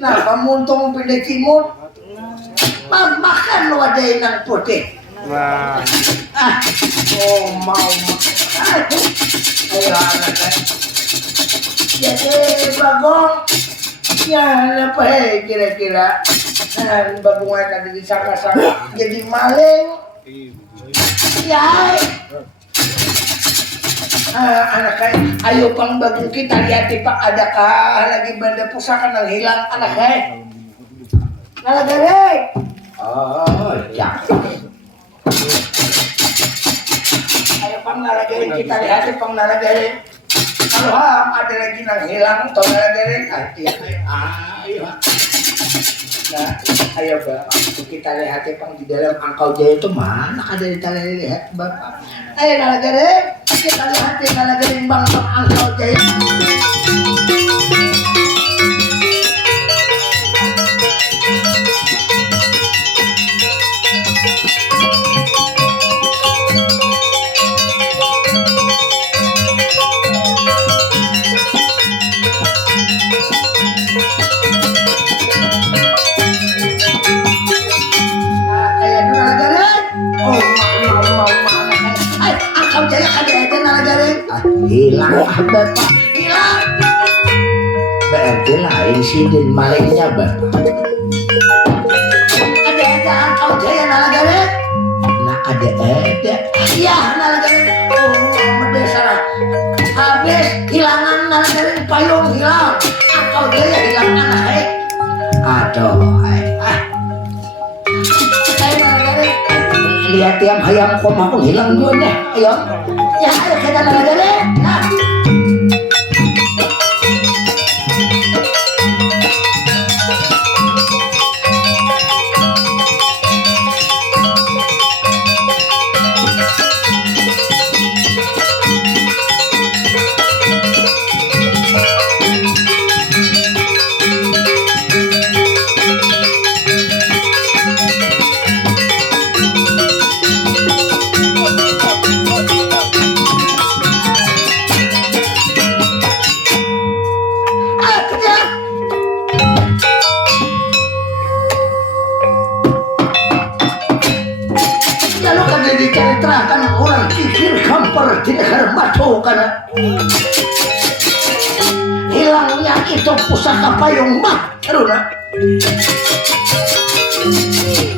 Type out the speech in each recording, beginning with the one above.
Nah, pamuntong pindah timur. Makan wadah nang putih. Wah. Oh mau makan. Ayo anak. Jadi bagong. Ya, apa kira-kira? Dan bagungan tadi disangka-sangka jadi maling. Ya. Anak ayo pang bagung kita lihat Pak, adakah lagi benda pusaka yang hilang anak nalagare. Oh ya. Ayo pang nalagare kita lihat pang nalagare. Kalau ada lagi yang hilang atau nalagare ayo. Nah, ayo Bapak, kita lihat pang di dalam angkau jaya itu mana ada di tali lihat Bapak. Ayo nalagare, kita lihat nalagare bang angkau jaya. Hilang Bapak, hilang. Berarti lain sidin malingnya Bapak. Ada angkau jaya nalagare. Nah ada. Iya nalagare. Oh mendesara. Habis hilangan nalagare payung hilang. Angkau jaya hilang anak aduh nalagare. Lihat yang hayam koma pun hilang dua nih. Ayo. Ya ayo kita nalagare. Nah. Hilangnya itu pusaka payung mah Runa.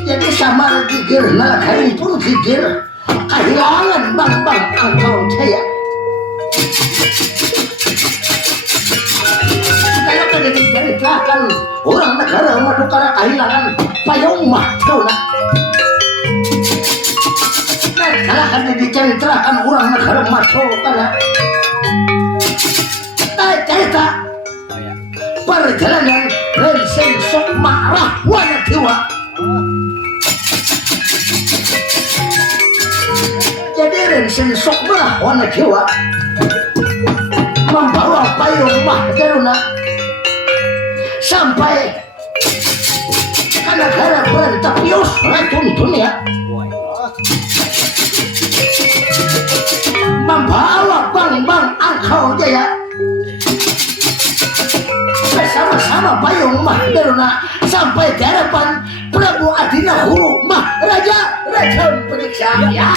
Jadi sama gigir nalagare pun gigir kehilangan bang angkau jaya. Kalau kada diceritakan orang negara Madukara kehilangan payung mah Runa. Kalau kada diceritakan orang negara Madukara cerita perjalanan Renseng Sok Marah Wanadewa. Jadi Renseng Sok Marah Wanadewa membawa payung Mahdaruna sampai ke negara Brantapius Ratun Dunia, membawa bang angkau jaya bersama-sama payung Mahdaruna sampai ke hadapan Prabu Adina Huru Maharaja Raja Penyiksa ya.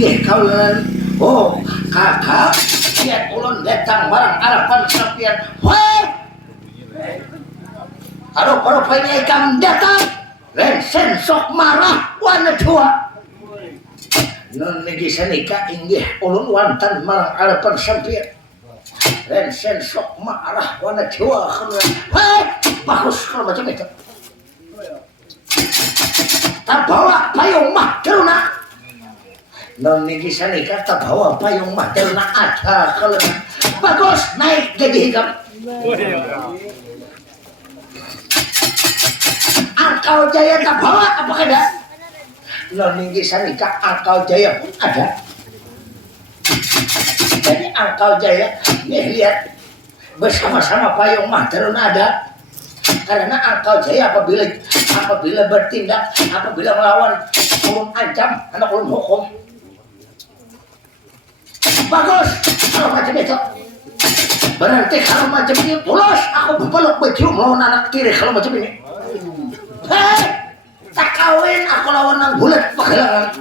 inggih kaulan. Oh, kakak, lihat ulun datang barang harapan sampean. Wah. Kalau para ikam datang, lensen sok marah wana tua. Non niki sanika inggih ulun wantan marang harapan sampean. Lensen sok marah wana tua. Hei, bagus kalau macam itu. Tak bawa payung mah teruna. Non niki sanika tak bawa payung mah teruna ada kalau bagus naik gaji hikam. Angkau Jaya tak bawa apa kada? Non niki sanika Angkau Jaya pun ada. Jadi Angkau Jaya nih lihat bersama-sama payung mah teruna ada. Karena Angkau Jaya apabila bertindak, apabila melawan ulun ancam, anak ulun hukum. Bagus kalau macam itu. Berarti kalau macam ini pulas aku berpeluk baju melawan anak kiri kalau macam ini. Hei, tak kawin aku lawan nang bulat pagalangan.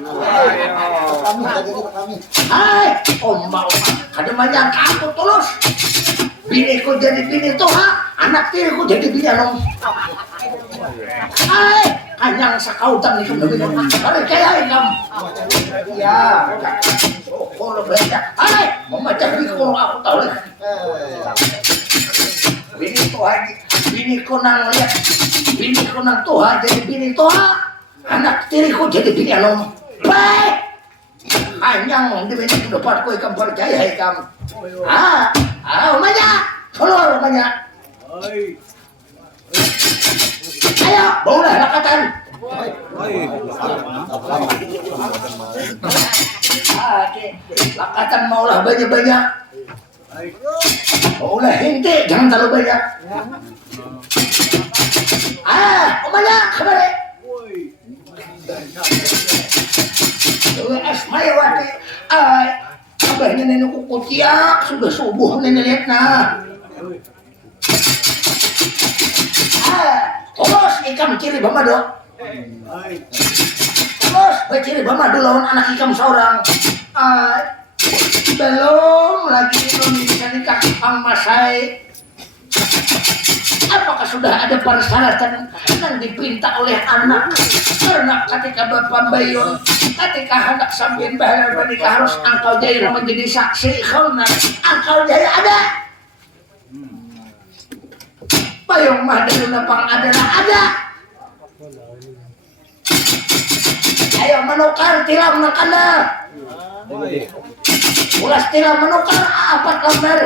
Hai, omba kada menyangka aku tulus. Biniku jadi bini toha, anak tiriku jadi bini anom. Hai, kanyang sakautan ikam lebih nang. Bare kaya ikam. Ya, kalau beda. Hai, memacam biniku aku tahu lah. Bini toha, biniku nang lihat. Biniku nang toha jadi bini toha, anak tiriku jadi bini anom. Baik. Anyang di bini dapatku ikam percaya ikam. Umanya, keluar umanya. Ayo, bawalah lakatan. Lakatan maulah banyak-banyak. Maulah henti, jangan terlalu banyak. Umanya, kembali. Asmayawati, abahnya nenek kutiak sudah subuh nenek lihat nah. Terus ikam ciri bamado. Terus berciri bamado lawan anak ikam seorang. Belum lagi bisa nikah sama saya. Apakah sudah ada persyaratan yang dipinta oleh anak? Karena ketika Bapak Bayun, ketika hendak sambil bahar menikah harus Angkau Jaya menjadi saksi. Karena Angkau Jaya ada. Payung mah dari nepang adalah ada. Ayo menukar tilam nakanda. Ulas tilam menukar apa lembar.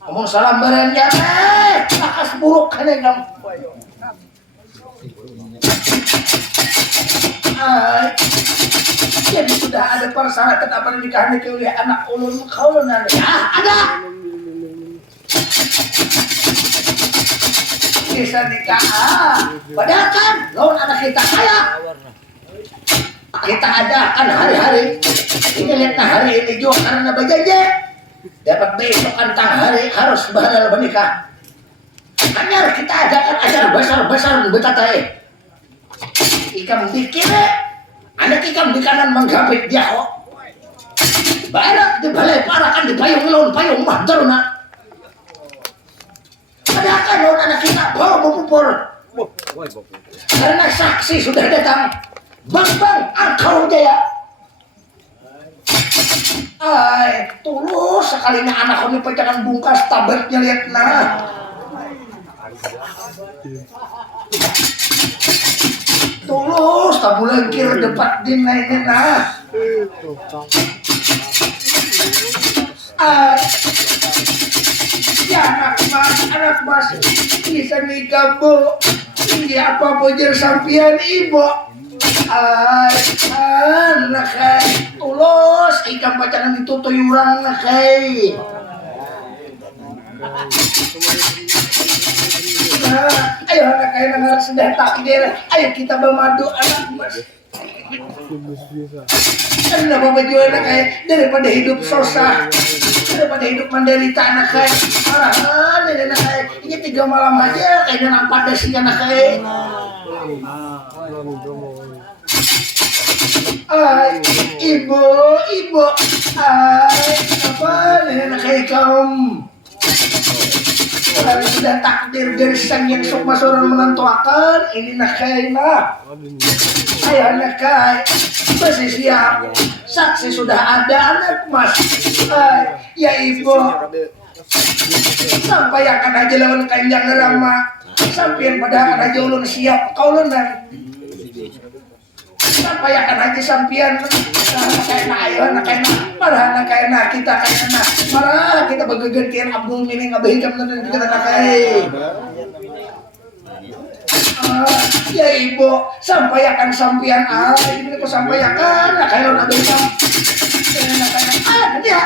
Ngomong salam baran ya takas buruk kan kamu. Jadi sudah ada persyaratan apa nikahan oleh anak ulun kaulun ada. Bisa nikah. Padahal kan lawan anak kita kaya. Kita adakan hari-hari. Ini lihat hari ini juga karena berjanji. Dapat besok antang hari harus bahalal menikah. Hanya kita adakan ajar besar-besar betatai. Ikam di kiri, anak ikam di kanan menggapit dia kok. Barat di balai parakan di payung lawan payung mah teruna. Adakan lawan anak kita bawa bubur. Karena saksi sudah datang. Bang Angkau Jaya. Tulus sekalinya anak kami pecahan bungkas tabetnya lihat nah. Tulus tabulan kira depat din lainnya nah. Ya anak mas bisa nikah bu. Ini apa pojer sampian ibu. Anak tulus ikan pacangan ditutoy urang na kay. Ayo anak kayo na sudah takdir. Ayo kita bermadu anak mas. Ano na babajuan na kayo daripada hidup susah, daripada hidup menderita anak kayo. Anak kayo ini 3 malam aja kayo na ng padas niya na kayo. Ibu, apa nenek kayak kamu? Kalau sudah takdir dari sang yang sok masoran menentukan, ini nak kayak nak. Ayah anak kayak masih siap. Saksi sudah ada anak mas. Ya ibu. Sampai akan aja lawan kanjang rama. Sampai pada akan aja ulun siap kau lunan. Sampai akan aja sampian kayak ayo anak kayak marah anak kayak kita kayak marah kita bergegertian Abdul Mining abahikam dan kita anak kayak ya ibu sampai akan sampian ini aku sampai akan anak kayak lo abahikam anak kayak dia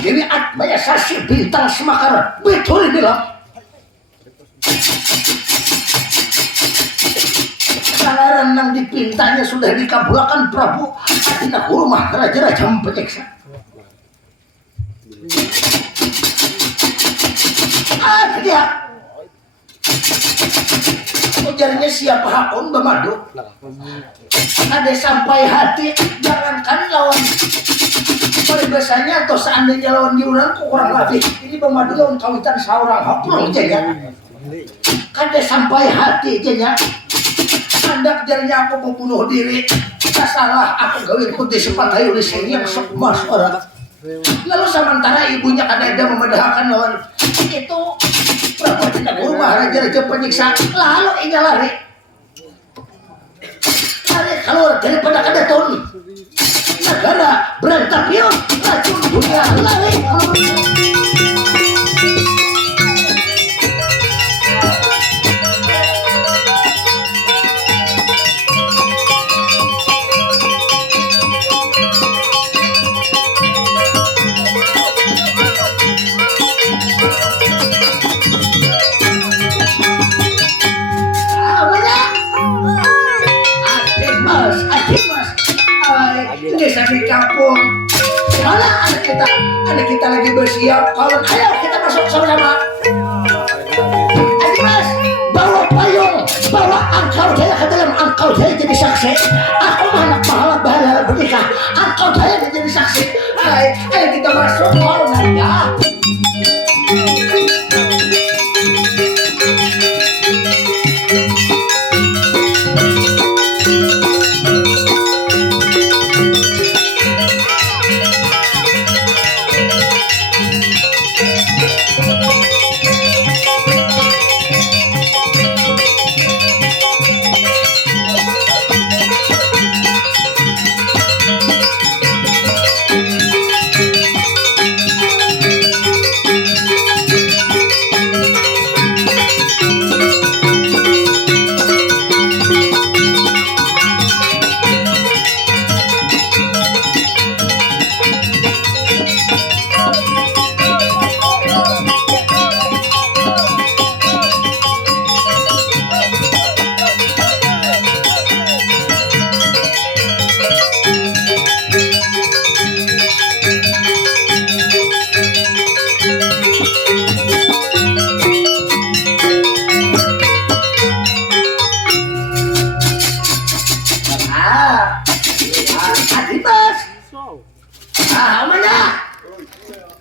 jadi banyak saksi bintang semakar betul ini lah Kalaran nang dipintanya sudah dikabulkan Prabu Adina Kurma Raja-Raja Mempeksa. Dia ujarnya siapa hakun Bamadu ada sampai hati jangankan lawan peribasanya atau seandainya lawan diurang kok kurang lebih ini Bamadu lawan kawitan seorang hakun aja kada sampai hati aja hendak jadinya aku mau bunuh diri tak salah aku gawin ku di sempat ayo disini yang sok mas orang lalu sementara ibunya kada ada memedahkan lawan itu Prabu Adina Kurma Raja-Raja Penyiksa lalu ini lari keluar daripada kadaton negara berantapion racun dunia lari desa di kampung mana anak kita lagi bersiap kalau ayo kita masuk sama-sama Mas bawa payung bawa angkau jaya ke dalam angkau jaya jadi saksi aku anak pahala bernikah angkau jaya jadi saksi ayo kita masuk kalau ya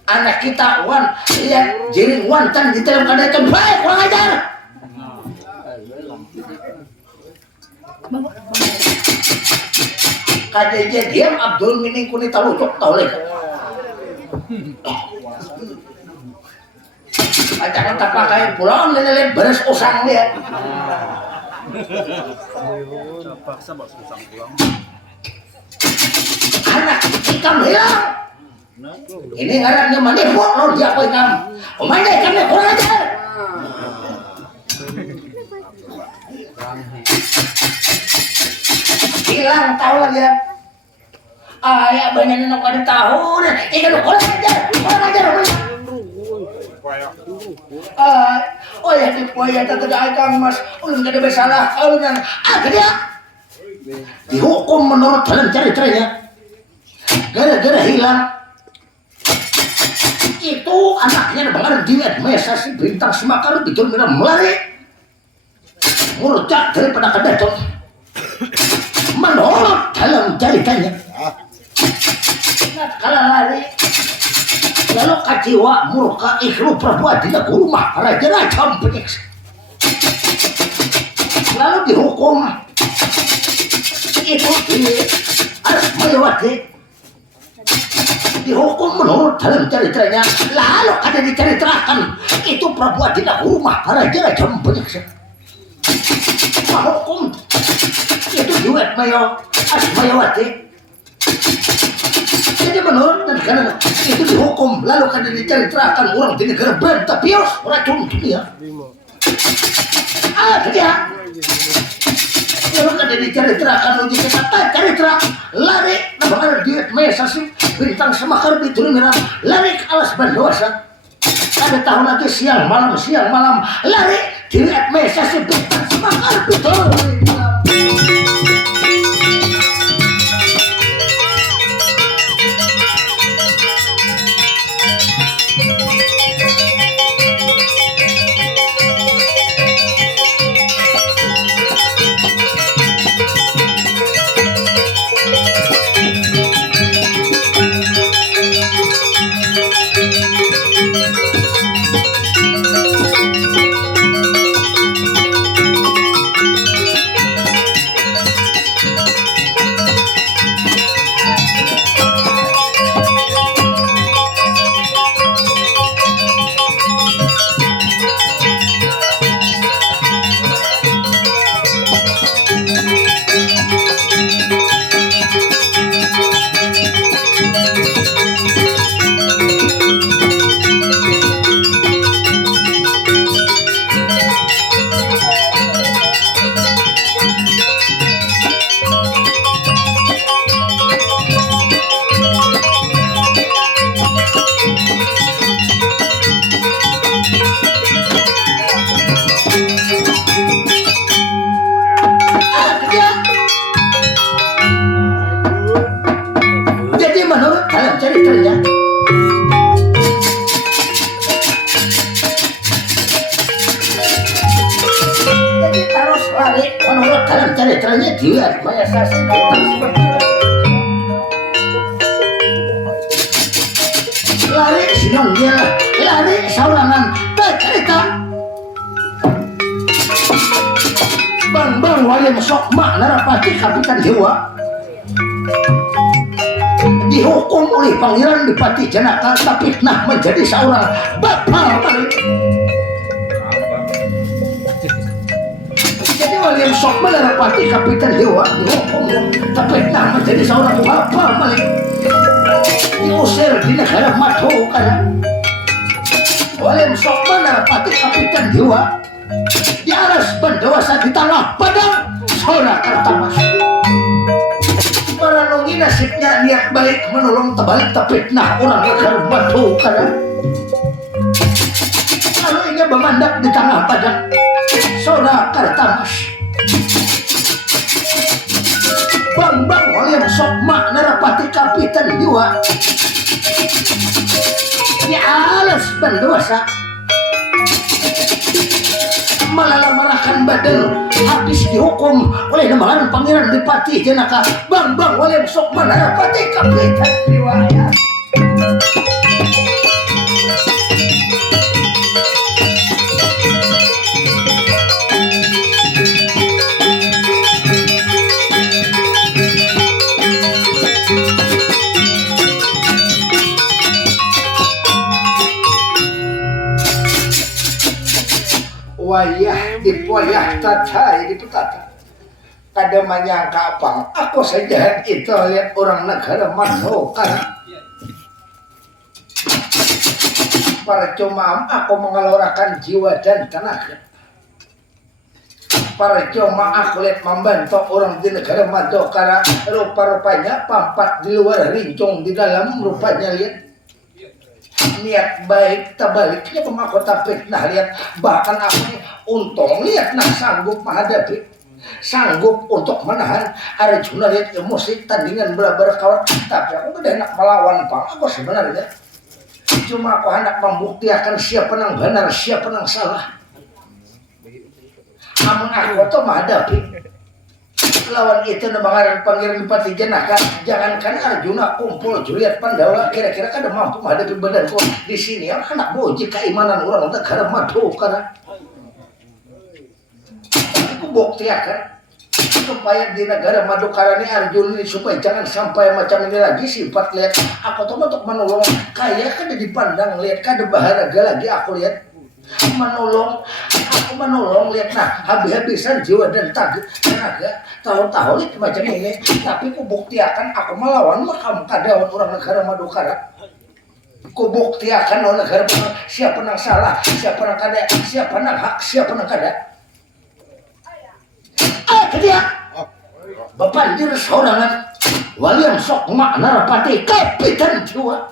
anak kita wan lihat jiring wantan di dalam keadaan baik kurang ajar kadenya diam Abdul Mining kunita lucuk tau leh jangan tak pakai pulang lele beres usang dia anak kita hilang ini ngarannya menipu lo dia kau ikam kemana ikamnya kurang ajar hilang tahu lagi ya ayah banyak yang kau tahu deh ikan kurang ajar oh ya dipoya tak ada ikam mas ulun kada bersalah ulun yang dia dihukum menurut dalam ceritanya gara-gara hilang itu anaknya banget diet mesa si bintang semakar bikin melari murcak daripada kedaton menurut dalam ceritanya kala lari lalu kajiwa murka ikhlu Prabu Adina Guru Maharaja Raja Penyiksa lalu dihukum itu harus melewati dihukum menurut dalam ceritanya lalu ada diceritakan itu Prabu Adina Guru Maharaja Raja Penyiksa menghukum itu diwet mayo harus melewati jadi menurut negara itu dihukum lalu kan diceritakan orang di negara Bentapios racun dunia dia lalu kan diceritakan uji kata cerita lari nabakar diet mesasi bintang semakar bitur merah lari ke alas berdosa ada tahun lagi siang malam lari diet mesasi bintang semakar bitur ceritanya dia mayasasi lari sinongnya lari saulangan cerita bang wali mesok mak Narapati Kapitan Dewa dihukum oleh Pangeran Dipati Janaka tapi nah menjadi seorang bapak Wali sok Narapati Kapitan Dewa dihukum tapi nah menjadi seorang bapak malik diusir di negara Madu karena Wali sok Narapati Kapitan Dewa diaras berdewasa di tanah Padang Surakarta Mas merenungi nasibnya niat baik menolong terbalik tapi nah orang negara Madu karena lalu ia memandang di tanah Padang Surakarta Mas Bang oleh sok mak Narapati Kapitan Dewa di alas berdosa malah marahkan badan habis dihukum oleh namaran Pangeran Dipati Janaka Bang oleh sok mak Narapati Kapitan Dewa ya. Wayah dipoyah tata itu tata kada menyangka apa aku saja itu lihat orang negara Manokan percuma aku mengeluarkan jiwa dan tenaga percuma aku lihat membantu orang di negara Madokara rupa-rupanya pampat di luar rincung di dalam rupanya lihat niat baik terbaliknya pemakota fitnah lihat bahkan aku untung lihat nah sanggup menghadapi sanggup untuk menahan Arjuna lihat emosi tandingan belah-belah kawan tapi aku tidak enak melawan Bang aku sebenarnya cuma aku hendak membuktikan siapa yang benar siapa yang salah namun aku tuh menghadapi lawan itu nebangaran pangeran Bupati Jenaka. Jangankan Arjuna kumpul Juliet Pandawa kira-kira kada mampu menghadapi badanku di sini ya anak boji keimanan orang negara madu karena aku buktiakan supaya di negara Madukara ini Arjuna ini supaya jangan sampai macam ini lagi sifat lihat aku tuh untuk menolong kayak kada dipandang lihat kada baharaga lagi aku lihat aku menolong lihat nah habis-habisan jiwa dan tenaga tahun-tahun itu macam ini tapi ku buktiakan aku melawan makam kadawan orang negara Madukara ku buktiakan orang negara siapa yang salah siapa yang kada siapa yang hak siapa yang kada dia bepandir sorangan walian sok makna rapati kapitan jiwa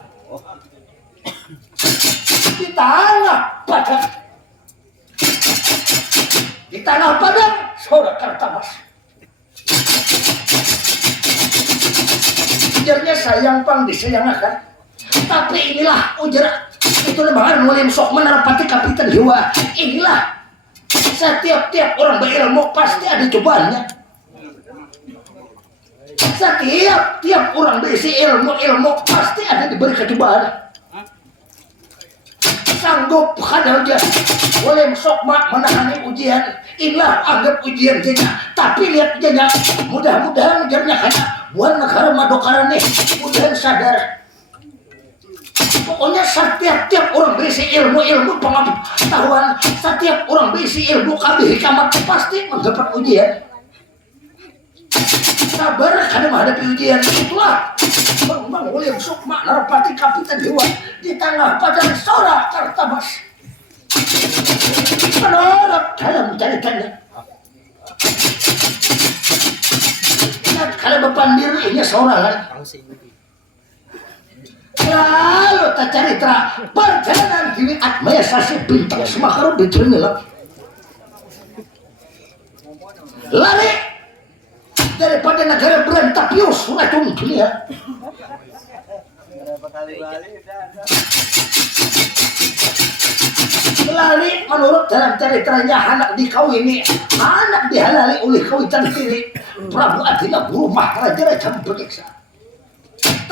di tanah padang Surakarta Mas ujarnya sayang pang disayangakan tapi inilah ujar itu lebaran walian sok menarapati kapitan jiwa inilah setiap orang berilmu pasti ada cobaannya setiap orang berisi ilmu pasti ada diberi cobaan sanggup kadang dia boleh sok menangani ujian inilah anggap ujian jenya tapi lihat jenya mudah-mudahan jarnya karena buat negara Madukara nih mudah sadar pokoknya setiap orang berisi ilmu pengetahuan setiap orang berisi ilmu kabeh hikmat pasti mendapat ujian sabar karena menghadapi ujian itulah Bang William Sukma Narapati Kapitan Dewa di tengah padang Surakarta Mas menolak dalam ceritanya kalau bepandir ini sorangan lalu tak cerita perjalanan di Atmaya Sasi Bintang Semakar Bitrinilah lari daripada negara Berantapius racun dunia lari menurut dalam ceritanya anak dikawini anak dihalali oleh kawitan kiri Prabu Adina Buru Maharaja Raja Bedeksa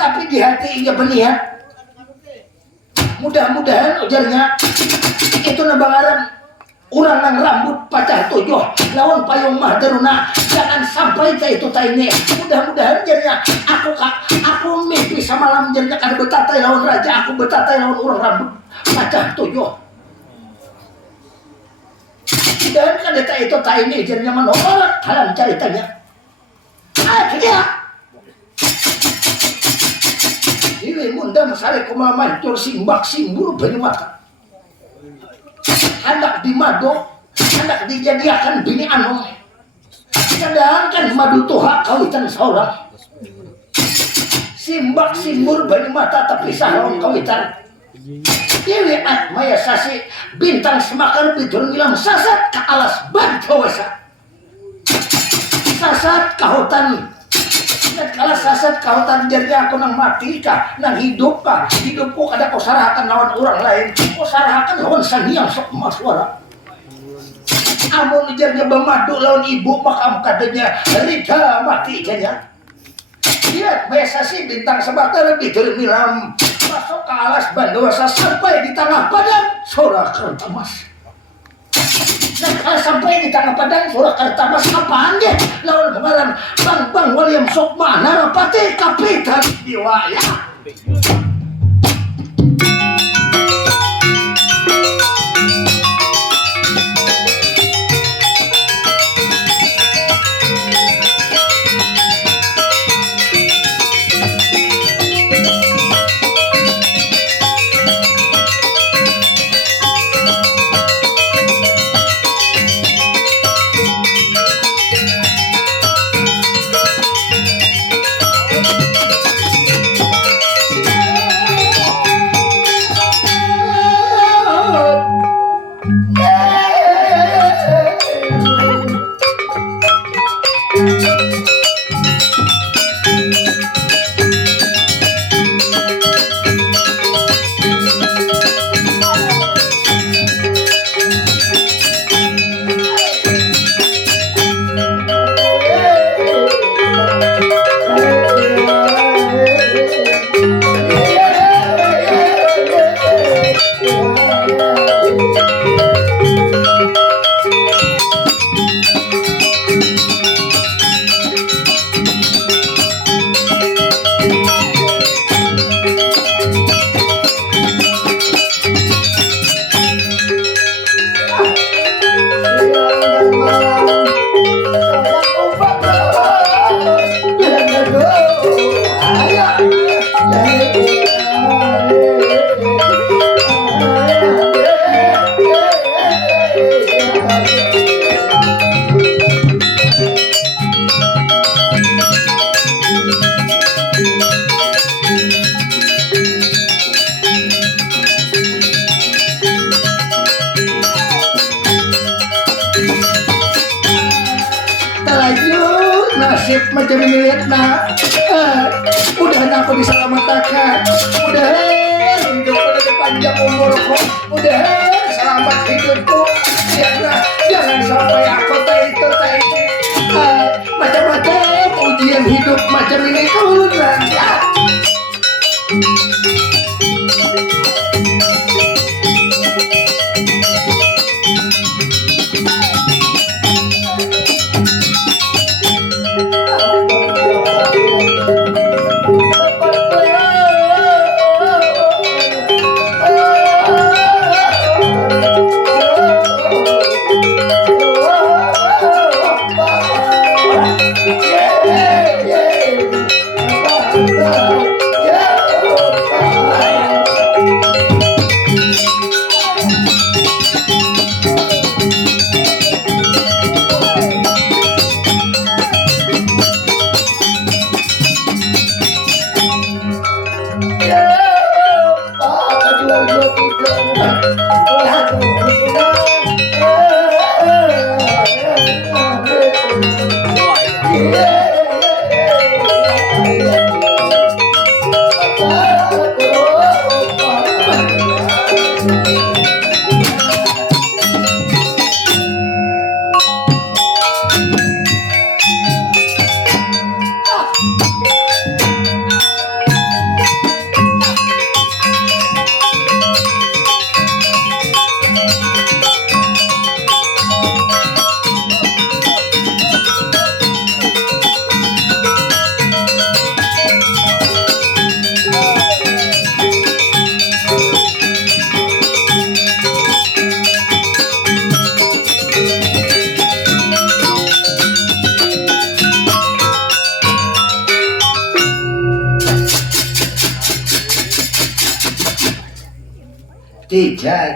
tapi di hati ia berniat mudah-mudahan ujarnya itu nabangaran urang nang rambut pacah tujuh lawan payung mahdaruna jangan sampai ke itu taine mudah-mudahan jadinya aku mimpi semalam jadinya kada betatai lawan raja aku betatai lawan urang rambut pacah tujuh dan kada itu taine jadinya menolak dalam ceritanya akhirnya Dewi Munda Mesari kumal mancur simbak simburu Banyuwata anak di Mado anak dijadiakan bini Anom sedangkan Madu Tuha kawitan seorang simbak simbur Banyuwata tapi sahawan kawitan Dewi Atmaya Sasi Bintang Semakar Bidur Nilam sasat ke alas Bantawasa sasat kahutan kalau sasat kautan jadi aku nang mati kah nang hidup kah hidupku kada kau sarahakan lawan orang lain kau sarahakan lawan saniang sok emas suara amun jarnya bemadu lawan ibu makam kadanya rida mati janya lihat biasa sih Bintang Semakar Bidur Nilam masuk ke alas Bandawasa sampai di tengah padang Surakarta Mas dan kalau sampai di tengah padang Surakarta Mas apaan deh lawan kemarin Bang William Sukma Narapati Kapitan Dewa ya lihatna mudahan aku diselamatkan, mudahan hidup pada panjang umurku, mudahan selamat hidupku, jangan sampai aku itu macam-macam ujian hidup macam ini keulunan ya.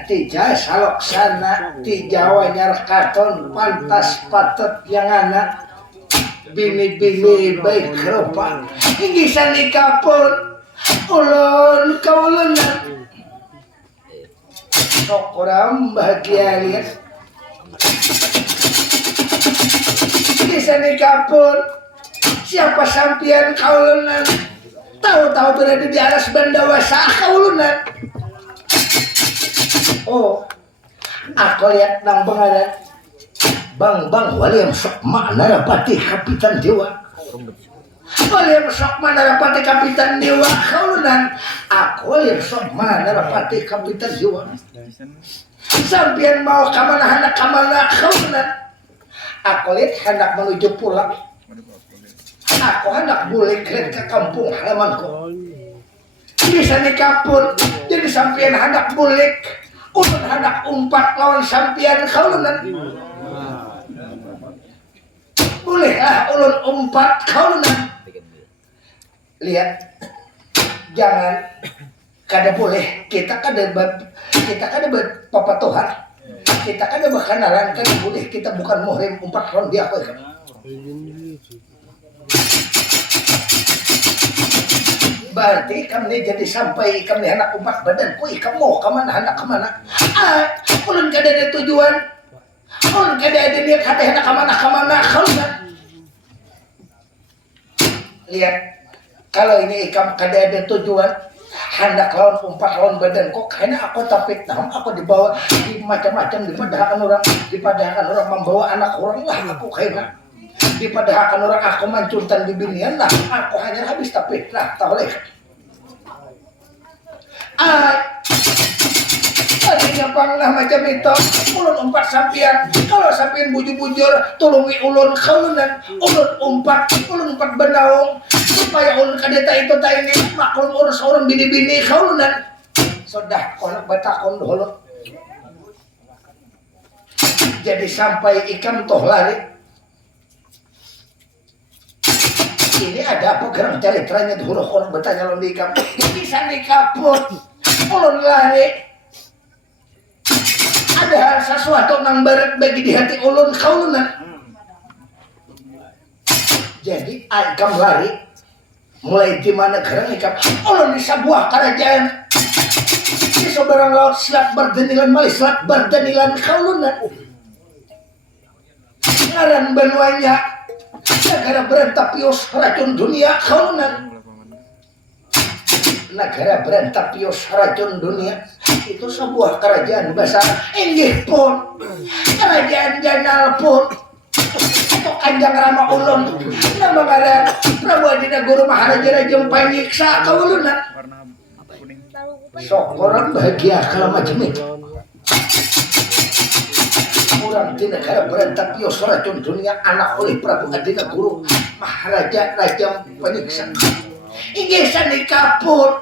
Tija salok sana ti Jawa nyarkaton pantas patut yang anak bini-bini baik rupa hingga sanikapun ulun kaulunan sok orang bahagia lihat hingga sanikapun siapa sampian kaulunan tahu-tahu berada di atas bandawasa kaulunan. Oh, aku lihat nang bengaran bang William sok mana rapati kapitan dewa. William sok mana rapati kapitan dewa kaulunan. Aku lihat sok mana rapati kapitan dewa. Sampian mau kamana hendak kamana kaulunan. Aku lihat hendak menuju pulang. Aku hendak balik ke kampung halamanku. Bisa nikapun jadi sampian hendak balik. Ulun hendak umpat lawan sampian kaulunan. Bolehlah ulun umpat kaulunan. Lihat, jangan kada boleh kita kada papatuhan, kita kada berkenalan, kada boleh kita bukan muhrim umpat lawan dia kau. Berarti kami jadi sampai kami anak umpat badan kui kamu kemana anak kemana ulun kada ada tujuan ulun kada ada niat hati anak kemana kaulunan. Lihat kalau ini ikam kada ada tujuan hendak lawan umpat lawan badan kok karena aku tapit naon aku dibawa di macam-macam dipadahkan orang membawa anak orang lah aku kayaknya dipadahkan orang aku mancurtan di binian lah aku hanya habis tapi nah tak boleh tadinya panglah macam itu ulun umpat sampian kalau sampian bujur-bujur tulungi ulun kaulunan ulun umpat benaung supaya ulun kadeta itu ini maklum urus orang bini-bini kaulunan sudah konak batakon dulu jadi sampai ikam toh lari. Ini ada apa gerang cari-carinya di huruf orang bertanya lawan di kampung bisa dikaput ulun lari ada sesuatu nang barat bagi di hati ulun kaulunan jadi agam lari mulai di mana gerang ikam ulun di sebuah kerajaan di seberang laut Selat Bardanilan Mali Selat Bardanilan kaulunan ngaran benuanya negara Berantapios racun dunia kaunan. Negara Berantapios racun dunia itu sebuah kerajaan besar inggih pun kerajaan Janal pun atau Kanjeng Rama Ulun nama ngaran Prabu Adina Guru Maharaja Rajeng Panyiksa kaulunan sok orang bahagia kalau macam itu orang di negara Berantapios racun dunia anak oleh Prabu Adina Guru Maharaja Rajeng Panyiksa inggih sanika pun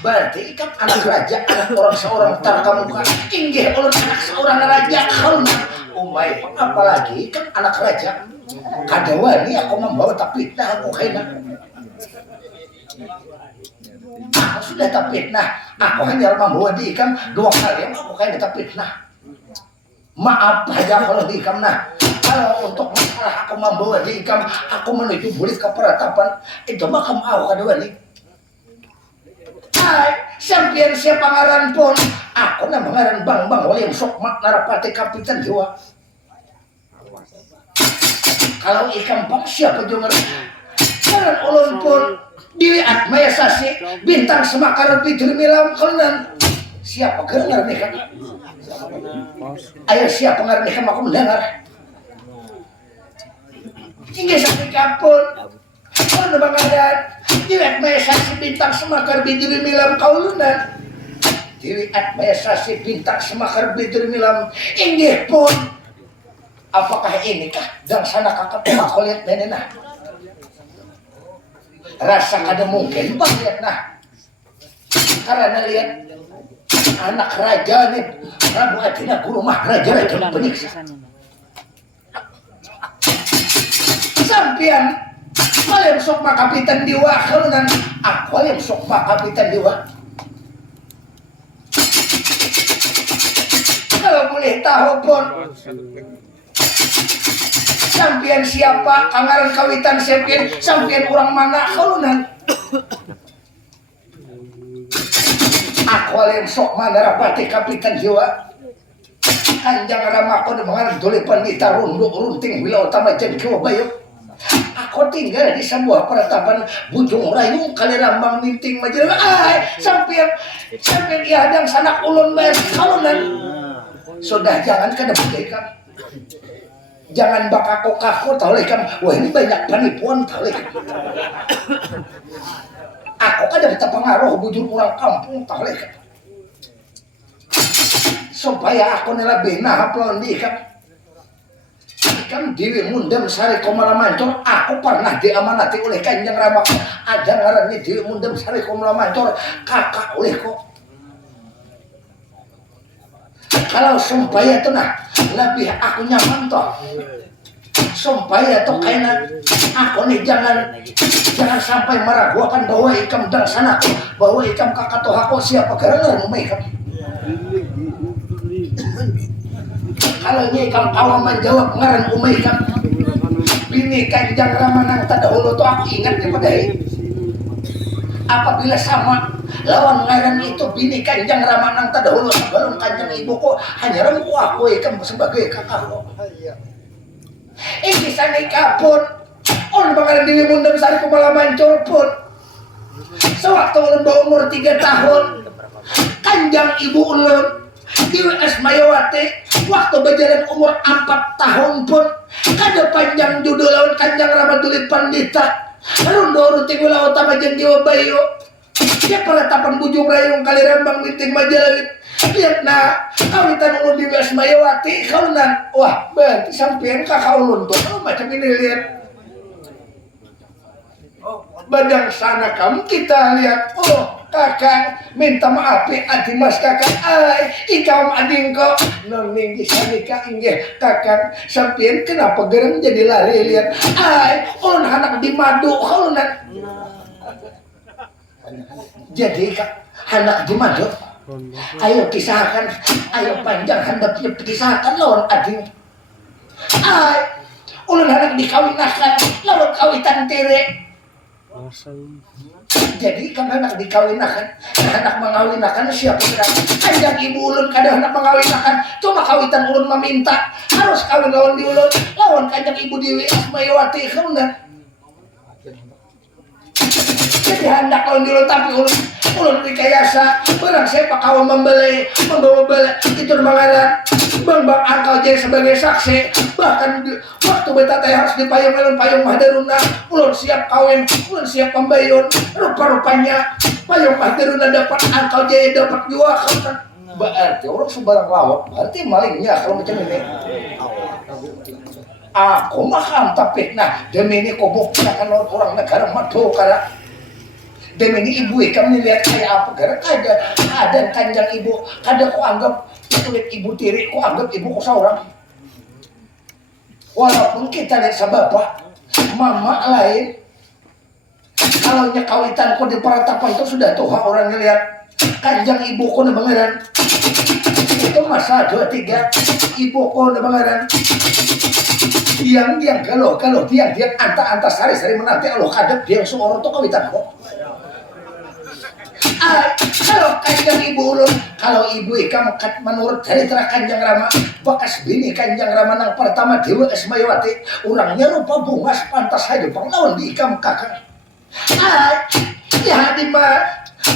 berarti ikan anak raja anak orang seorang tarkamuka inggih ulun anak seorang raja kauna umay apalagi ikan anak raja kadawani aku membawa tapitnah aku kena aku sudah tapitnah aku hanya membawa di ikan 2 kali aku kena tapitnah maaf aja kalau di ikan nah kalau untuk masalah aku membawa di ikan aku menuju bulit ke peratapan itu makam aku kadawani sampian siapa ngaran pun aku na mangaran Bang William Sokmak Narapati Kapitan Jawa kalau ikan bang siapa juga ngaran ulun pun Dewi Atmaya Sasi Bintang Semakar Pidur Milam Kenan siapa dengar nih kan ayo siapa ngaran nih aku mendengar hingga sampai kapun kalau bangaran Dewi Atmaya Sasi Bintang Semakar Pidur Milam Kaulunan Dewi Atmaya Sasi Bintang Semakar Pidur Milam inggih pun apakah inikah dan sana kakak aku lihat nenena rasa kada mungkin bang lihat nah karena lihat anak raja nih Prabu Adina Guru Maharaja Rajeng Panyiksa sampian Walem Sokma Kapitan Dewa kelunan aku Walem Sokma Kapitan Dewa kalau boleh tahu pun sampian siapa kangaran kawitan sampian orang mana kalunan aku Walem Sokma Narapati Kapitan Dewa Kanjeng Rama ko dengan dolipan nita runduk runting wilayah utama jen kiwa bayok aku tinggal di sebuah peratapan Bujung Rayung kali Rambang Minting Majalengka sampian ia hadang sanak ulun bayar kalunan sudah jangan kada budaykan jangan bakaku-kaku tahu lekam wah ini banyak penipuan tahu lekam aku kada bisa pengaruh bujur orang kampung tahu lekam supaya aku lebih nah pelondi kan Dewi Mundam Sari Komala Mancor aku pernah diamanati oleh Kanjeng Rama ada ngarannya Dewi Mundam Sari Komala Mancor kakak oleh kok kalau sumpaya itu nah lebih aku nyaman toh sumpaya toh kayaknya aku nih jangan sampai meragukan bahwa ikam dan sana bahwa ikam kakak toh aku siapa karena rumah ikam kalau ini ikam awam menjawab ngaran umay ikam bini Kanjeng Rama nang tadahulu tuh aku ingat daripada apabila sama lawan ngaran itu bini Kanjeng Rama nang tadahulu sebelum Kanjeng ibuku hanya remku aku ikam sebagai kakakku ini sana ikapun orang pangaran Dewi Mundam Sari Komala Mancor pun sewaktu ulun bawa umur 3 tahun Kanjeng ibu ulun Dewi Asmayawati waktu berjalan umur 4 tahun pun kada panjang judul lawan Kanjeng Rama Dulit Pandita rundo ruting wilayah utama jen Dewa Bayu dia peratapan Bujung Rayung kali Rambang Minting Majalengka lihat nah kawitan ulun Dewi Asmayawati kaunan wah berarti sampean kakak ulun tuh macam ini lihat badang sana kamu kita lihat kakak minta maaf adi mas kakak ikam ading kok noning bisa nikah inggih kakak sampean kenapa gerem jadi lari lihat ulun anak di madu kaunan jadi anak di madu ayo kisahkan ayo panjang handapnya kisahkan lawan ading ulun anak dikawinakan lawan kawitan tere Jadi kan anak dikawinakan, anak mengawinakan siapa kira? Kanjang ibu ulun kada anak mengawinakan, cuma kawitan ulun meminta harus kawin lawan di ulun, lawan kanjang ibu Dewi Asmayawati kemudian. Jadi hendak lawan di ulun tapi ulun dikayasa, barang saya pakawa membawa bala itu mengaran bang angkau jadi sebagai saksi, bahkan waktu beta teh harus dipayung lawan payung Mahdaruna, ulun siap kawin, ulun siap pembayun, rupa-rupanya payung Mahdaruna dapat angkau jadi dapat juga kan, berarti orang sembarang lawak, berarti malingnya kalau macam ini. Aku maham tapi nah demi ini kau buktikan orang negara madu karena demi ini ibu kamu lihat kayak apa karena ada kanjang ibu kada kau anggap itu ibu tiri kau anggap ibu kau seorang walaupun kita lihat sebab mama lain kalau kawitan kau di peratapan itu sudah tuh orang lihat kanjang ibu kau na pangeran itu masa 2-3 ibu kau na pangeran yang kalau dia anta sari menanti Allah kadep dia seorang tuh kawitan kok. Kalau kanjang ibu ulun, kalau ibu ikam menurut cerita Kanjeng Rama, bekas bini Kanjeng Rama yang pertama Dewi Asmayawati, orangnya rupa bunga pantas saja panglawan di ikam kakak. Ya di mah,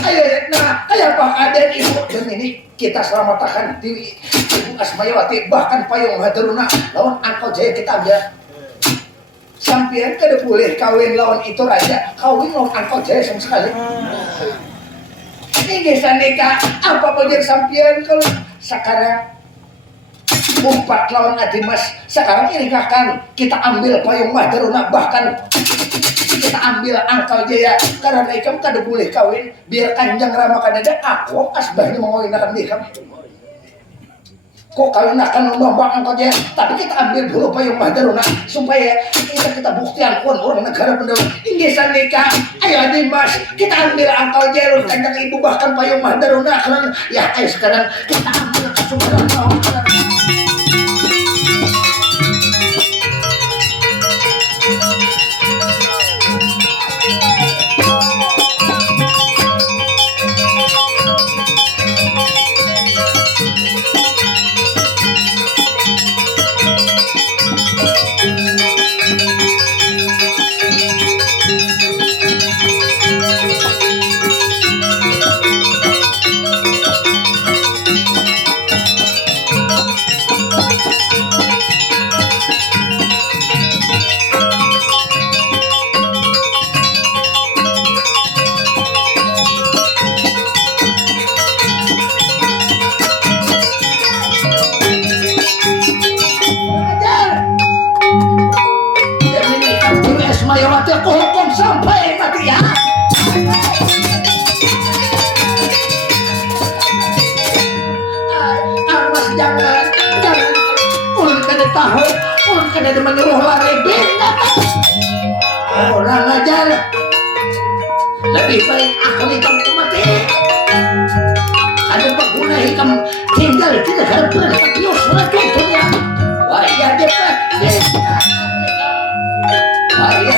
ayo nah kayak apa ada ibu dan ini kita selamatkan di ibu Asmayawati bahkan payung Mahdaruna lawan angkau jaya kita ambil. Sampian kada boleh kawin lawan itu raja, kawin lawan angkau jaya sama sekali. Ini nikah apa pojer sampian kalau sekarang umpat lawan Adimas sekarang ini kan kita ambil payung Mahdaruna bahkan kita ambil angkau jaya karena ikam kada boleh kawin biar Kanjeng Rama kada ada aku asbahnya mengawinkan ikam kok kawin akan membang angkau jaya tapi kita ambil dulu payung Mahdaruna supaya kita buktian pun orang negara penduduk inggisan nikah ayo Dimas kita ambil angkau jaya Kanjeng ibu bahkan payung Mahdaruna karena ya ayo sekarang kita ambil kesumberan aku hukum sampai mati ya. Mas jangan ulun kada tahu ulun kada menyuruh lari benda orang ajar lebih baik aku ikam mati ada pengguna ikam tinggal di negara berkatius contohnya wah ya depan wah ya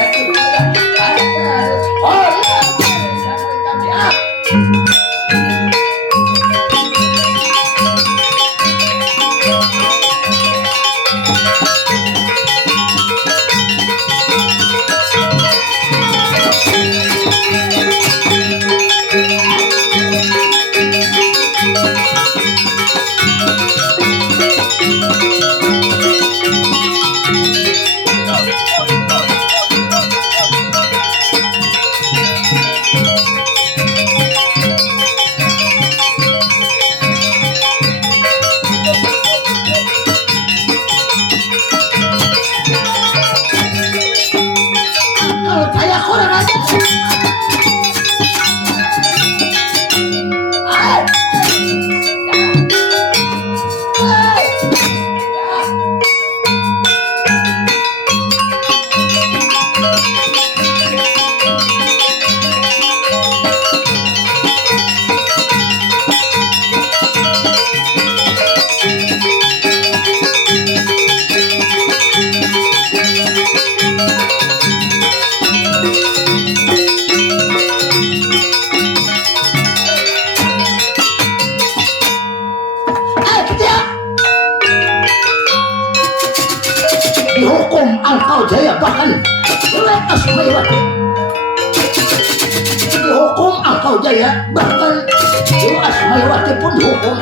Angkau Jaya bahkan Dewa Asmawati pun dihukum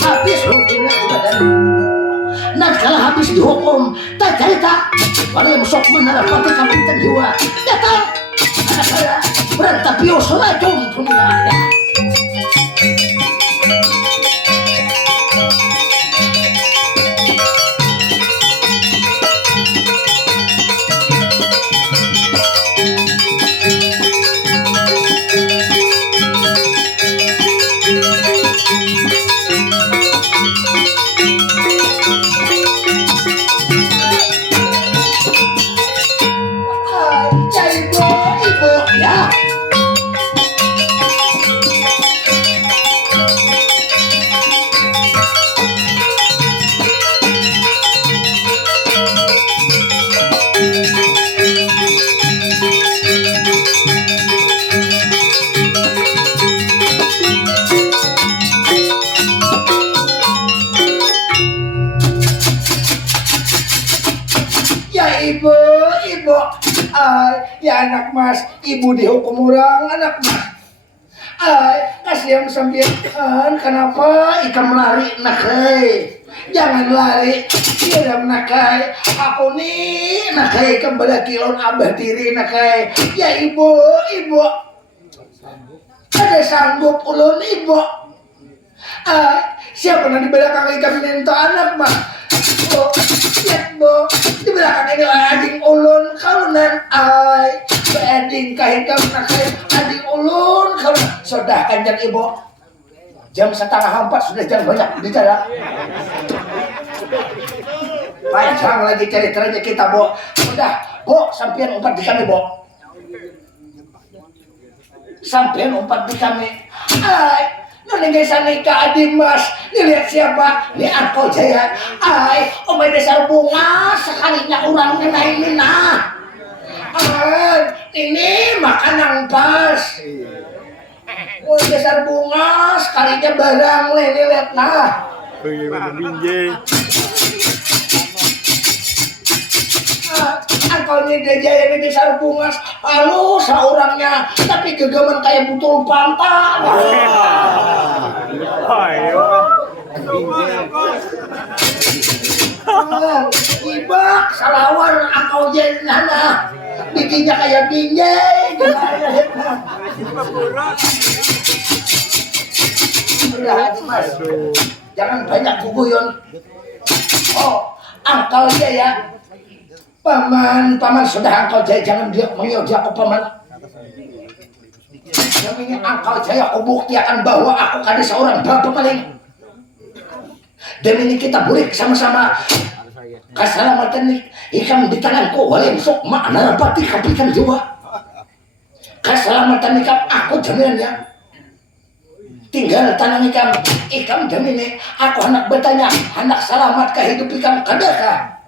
habis hukumnya badan. Nah kalau habis dihukum tak cerita pada yang sok menarapati kapitan jiwa datang anak saya berantapio selacung dunia ya. Ibu, ya anak mas, ibu dihukum orang anak mas. Kasihan sampean kenapa ikan melari nakai? Jangan lari, dia nakai. Aku nih nakai kembali kilon abah diri nakai. Ya ibu, ada sanggup ulun ibu. Siapa yang di belakang ikan minta anak mas? Lihat bo, di belakang ini ading ulun kalunan ay, ading kahigam nakai ading ulun kalunan. Sudah kanjeng ibu, jam 3:30 sudah jangan banyak bicara. Panjang lagi ceritanya kita bo. Sudah bo, sampean umpat di kami bo. Sampean umpat di kami. Ay. Nona desa nikah adi mas, dilihat siapa? Ini Angkau Jaya. Omai dasar bunga sekalinya orang kena ini nah. Ini makan yang pas. Dasar bunga sekalinya barang ini lihat nah. Angkau Jaya ini dasar bunga, halo seorangnya, tapi gegaman kayak butul pantat. Ibak salawan Angkau Jaya nana, bikinnya kayak binjai. Jangan banyak guguyon. Angkau Jaya. Paman sudah Angkau Jaya jangan dia mengiyakan aku paman. Yang ini Angkau Jaya aku buktikan bahwa aku kada seorang bapak maling. Dan ini kita boleh sama-sama keselamatan ini ikan di tanganku walaupun sok makna pati kapikan jiwa. Keselamatan ikan aku jaminannya. Tinggal tanang ikan jaminnya aku anak bertanya anak selamat kehidup ikan kadaka.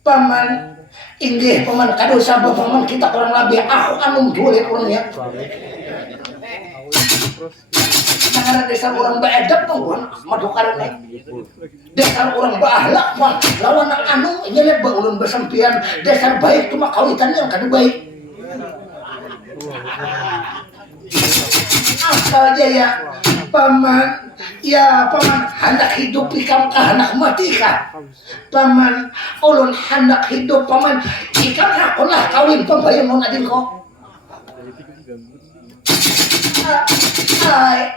Paman inggih paman kado sabah paman kita orang labih aku anum dulit orangnya. Karena dasar orang beredap pun madukarane. Dasar orang beahlak pun lawan anu nyelet ulun bersempian dasar baik cuma kawitan yang kada baik. Angkau Jaya paman, ya paman hendak hidup ikam kah hendak mati kah? Paman ulun hendak hidup paman ikam hakulah kawin pembayang non adil ko.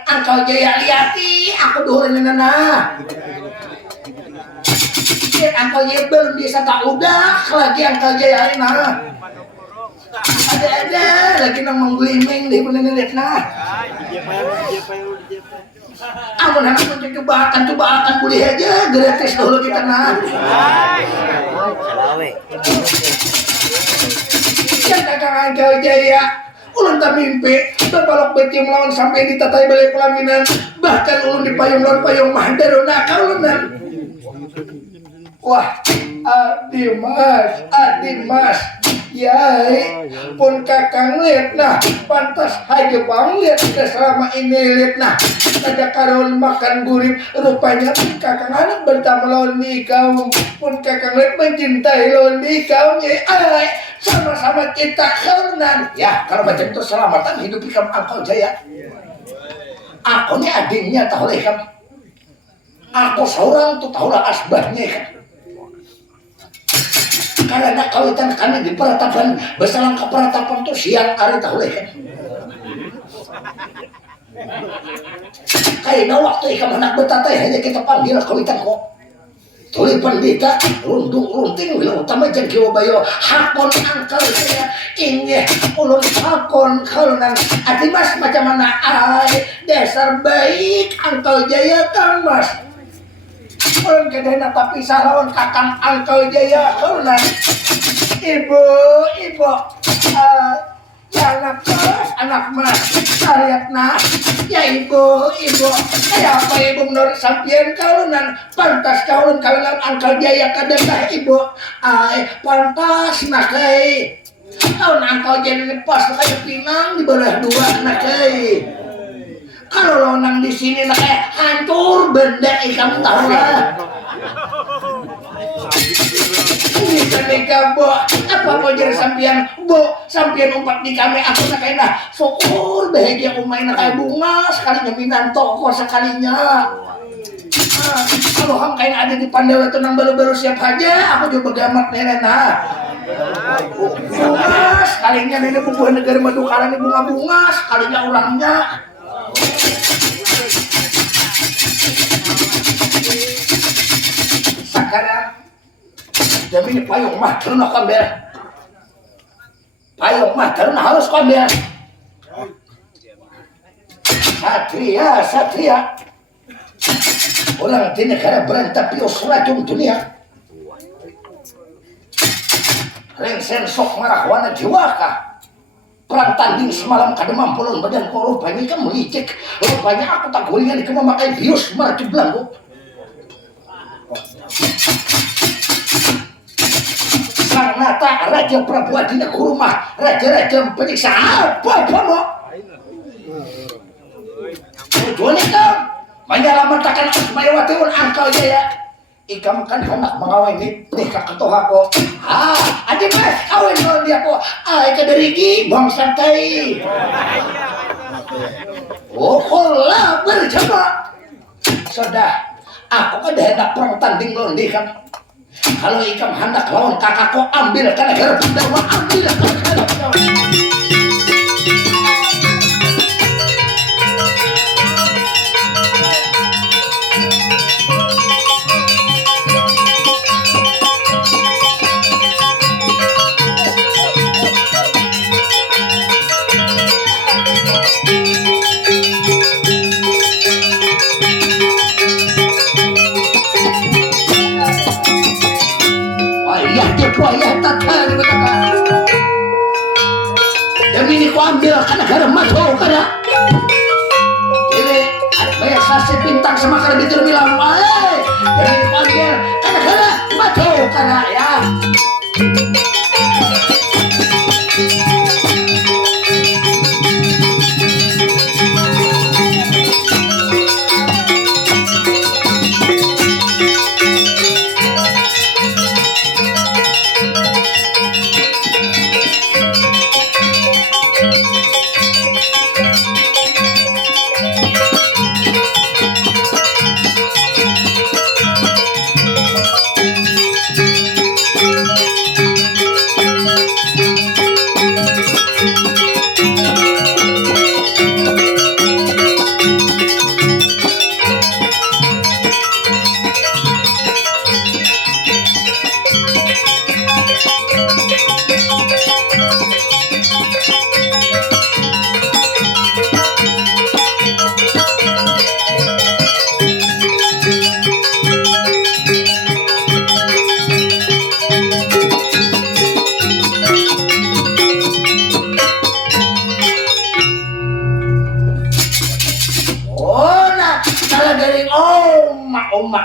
Angkau Jaya liati aku duhurin nana. Angkau Jaya belum bisa tak udah lagi Angkau Jaya ini nah. Ada lagi nang menggeliming di punya lihat nah. Amun hendak mencoba boleh aja gratis dulu kita nah. Yang kakang Angkau Jaya ulun tak mimpi berbalok beti melawan sampai ditatai balai pelaminan bahkan ulun dipayung lawan payung mahadaruna kaulunan. Wah, Adimas, yai, pun kakang lihat nah, pantas haja bang lihat selama ini lihat nah, ada karon makan gurih rupanya kakang anak bertama lawan nikah pun kakang anak mencintai lawan nikah sama-sama kita kelunan ya kalau macam itu selamatan hidup ikam Angkal Jaya aku ini adiknya tahu lah ikam aku seorang tuh tahu lah asbahnya kan karena kawitan kami di peratapan besalang ke peratapan tuh siang hari tahu lah kan kayaknya waktu ikam anak betatay hanya kita panggil kawitan kok tuli pandita rundung-runding wilang utama jeng kiwabayo hakon Angkal Jaya ingin ulun hakon kalunan ati mas macam mana ay dasar baik Angkal Jaya kang mas ulun kadena tapi salawan kakang Angkal Jaya kalunan ibu ya anak mas syariat nah ya ibu kayak apa ibu menurut sampian kalunan pantas kaulun kawilan Angkal Jaya kadang ibu pantas nah kay kaulun Angkal Jaya ini pas kayak pinang di belah dua nah kay kalau lo nang di sini nah kayak hancur benda kamu tahu lah nikah bo apa mau jadi sampian bo sampian umpat di kami aku nak kena syukur bahagia umay nak kayak bunga sekalinya minang toko sekalinya kalau ham kayak ada di Pandawa itu nang baru-baru siap aja aku coba gamat nenen bunga sekalinya nenek bubuhan negara Madukaran ini bunga-bunga sekalinya orangnya sekarang demi payung mah terna kambil payung mah terna harus kambil satria orang di negara berantap pius racun dunia lengsen sok marah wana jiwaka perang tanding semalam kademam pulun badan ko rupanya kan melicik rupanya aku tak gulingan di memakai bius marah belanggu Sang Nata Raja Prabu Adina Kurma Raja-raja penyiksa apa mau tujuan ikam menyelamatkan Asmayawati un Angkal Jaya ikam kan hendak mengawin nikah ketua aku adik mas kawin lawan dia aku kaderigi bangsa tai lah berjamaah sudah aku kan hendak perang tanding lawan dia kan kalau ikam hendak lawan kakakku ambil karena negara Pandawa ambil karena negara Pandawa wayah tatari betapa demi ini ku ambil karena negara Madu karena ini bayar saset bintang semakar bitur bilang demi ini ku ambil karena negara Madu karena ya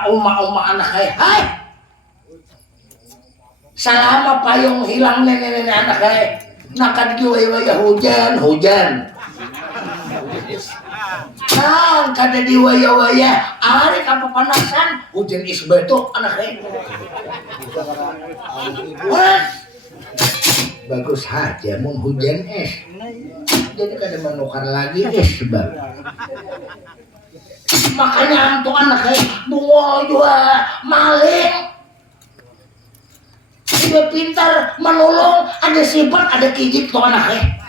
Uma anak hai selama payung hilang nenek nakan giwai hujan Nang kada di waya-waya ari ka papanasan hujan isbetok anaknya. Bagus saja mun hujan es. Jadi kada menukar lagi es sebab. Makanya untuk anaknya bungo juga maling. Dia pintar menolong, ada sifat, ada kijik tuh anaknya.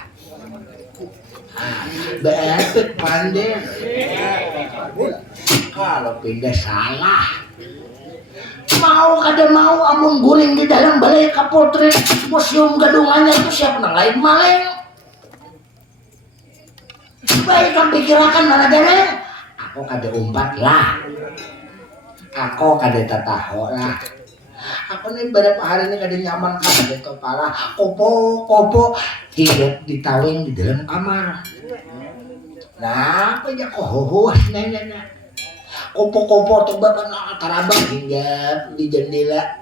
Beepek pandai. Kalau pindah salah, mau kada mau amun guling di dalam balai kapoltri museum gadungannya itu siapa nang lain maling. Baik kan pikirakan mana dere? Aku kada umpat lah, aku kada tataho lah. Aku nih beberapa hari ini kada nyaman kada kepala kopo hidup ditawing di dalam kamar. Nah, apa ya kok hohos nanya. Kopo tuh bapak tarabang hinggap di jendela.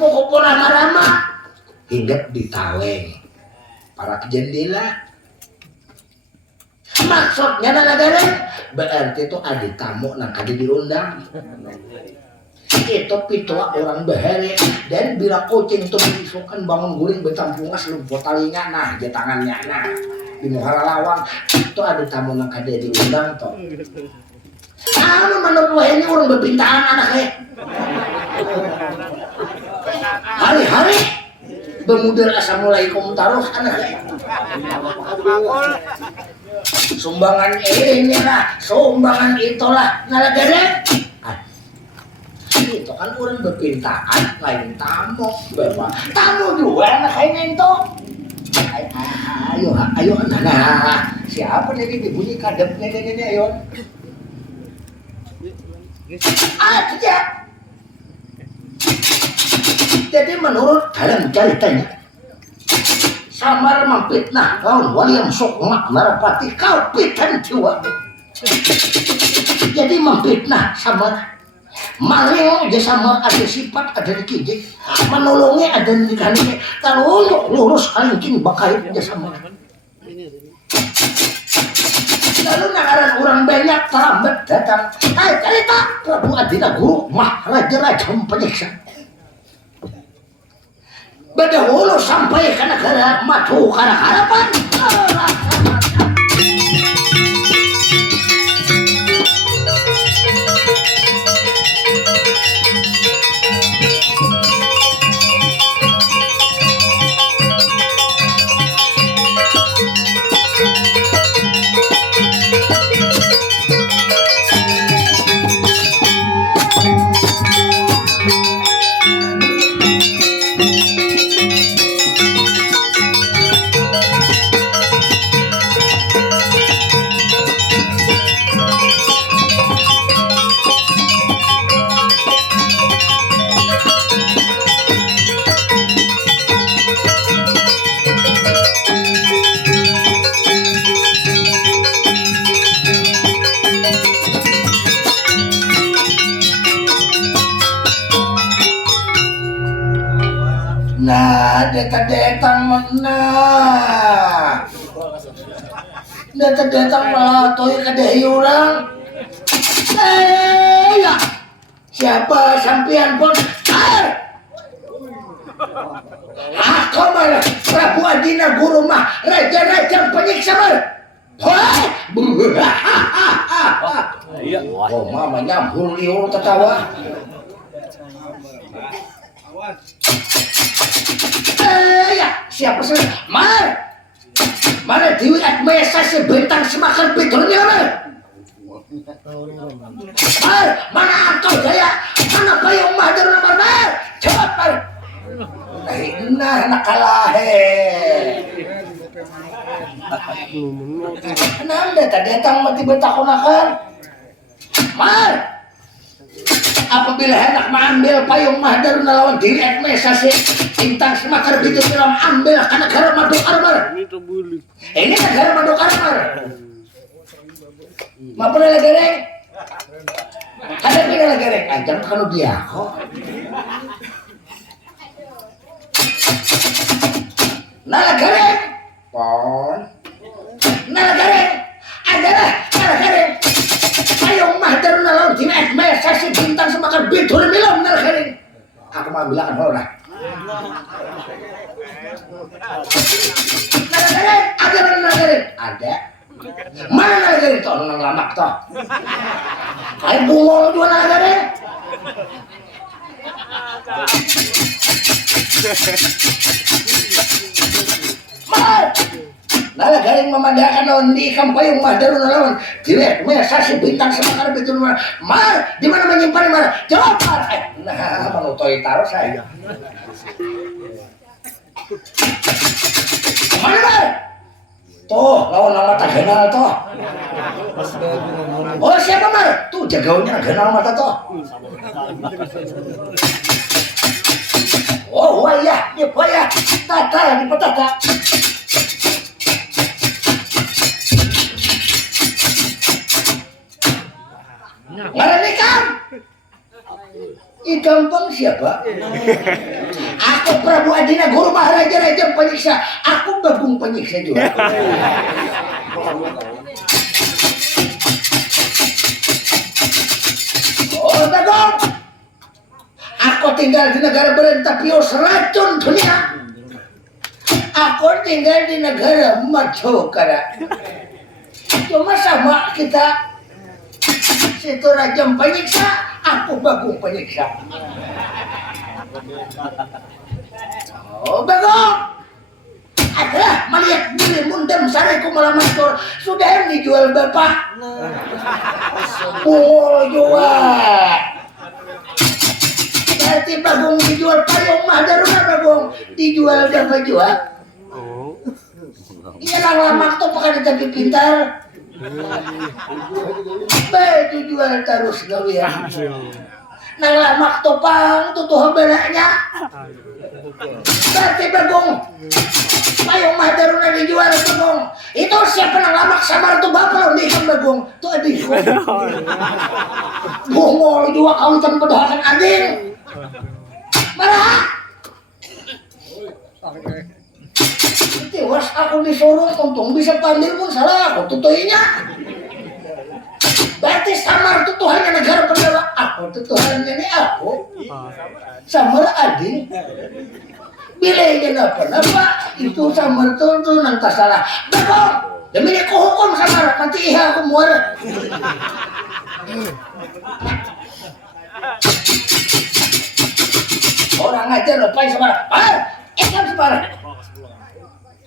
Kopo rama-rama hinggap di taweng para jendela. Maksudnya negara berarti itu ada tamu nang kada diundang. Itu pitua orang bahare dan bila kucing itu disukan bangun guling betampungas lumpur talinya nah di tangannya nah di muara lawang itu ada tamu yang kada diundang toh. Anu menurut ini orang berbintangan anaknya. Hari-hari bermudar assalamualaikum taruh anaknya. Sumbangan ini lah, sumbangan itulah nalagare. Itu kan orang berpintaan lain tamu bapak tamu juga anaknya itu ayo anak siapa nih dibunyi kadepnya ini ayo aja jadi menurut dalam ceritanya samar memfitnah kaum William Sukma Narapati kau pitan jiwa jadi memfitnah samar maling dia sama ada sifat ada kijik menolongnya ada di kali kalau lurus kancing bakal dia sama lalu nagaran orang banyak terlambat datang cerita Prabu Adina Guru mah raja penyiksa berdahulu sampai ke negara matu karena harapan datang mana? Datang malah toy kadai orang. Ya. Siapa sampean pun? Aku malah Prabu Adina Guru mah raja penyiksa mah. Oh, mama nyambul liur tertawa. Ya, siapa sih? Mana Dewi Atmesa si bintang semakar bidurnya mana? Mana Angkau Jaya? Mana Payung Mahathir nomor mana? Cepat Mar. Nah, nak kalah Kenapa datang mati betakunakan? Mar. Apabila hendak mengambil Payung Mahathir melawan diri Atmesa si bintang semakar bidur film ambil ke negara Madu Karmar. Ini negara Madu Karmar. Mampu lagi gereng? Ada pilih lagi gereng? Ajang kalau dia kok. Nala gereng? Pon. Nala gereng? mengambil orang. Ada. Mana nagarin toh nang lamak toh? Ayo bungol juga nagarin. Mar. Nala garing memandakan naon di kampayung mah darun lawan. Direk mesa si bintang semakar betul Mar. Mar, di mana menyimpan Mar? Jawab Mar. Nah, mangutoi taruh saya. Mana Mar? Tuh, lawan nama tak kenal toh. Oh, siapa Mar? Tuh jagaunya kenal mata toh. Oh, wayah, dia wayah. Tata di petata. Ngaran ikam? Ikam bang siapa? Aku Prabu Adina Guru Maharaja Raja Penyiksa. Aku Bagong Penyiksa juga. Oh Bagong, aku tinggal di negara berentapios racun dunia. Aku tinggal di negara Madukara. Cuma sama kita. Situ Raja Penyiksa, aku Bagong Penyiksa. Oh Bagong, adalah melihat diri mundam sariku malam matur sudah dijual bapak. Oh jual. Berarti Bagong dijual payung mah daruna Bagong dijual berapa jual? Iya lang lamak tuh pakai tapi pintar. Baju jual terus gawian. Nang lamak topang tutuh benaknya. Berarti Bagong payung mah daruna dijual Bagong. Itu siapa nang lamak samar tuh bapak di kan Bagong. Tuh adik. Bongol juga kau can pedohakan ading. Marah. Tiwas aku disuruh untung bisa pandir pun salah aku tutuinya. Berarti samar tutuhannya negara pendawa. Aku tutuhannya ini aku. Samar ading. Bilainya napa itu samar tuh nang tak salah. Bagong demi aku hukum samar nanti iya aku muara. Orang aja lupain samar. Ikam samar.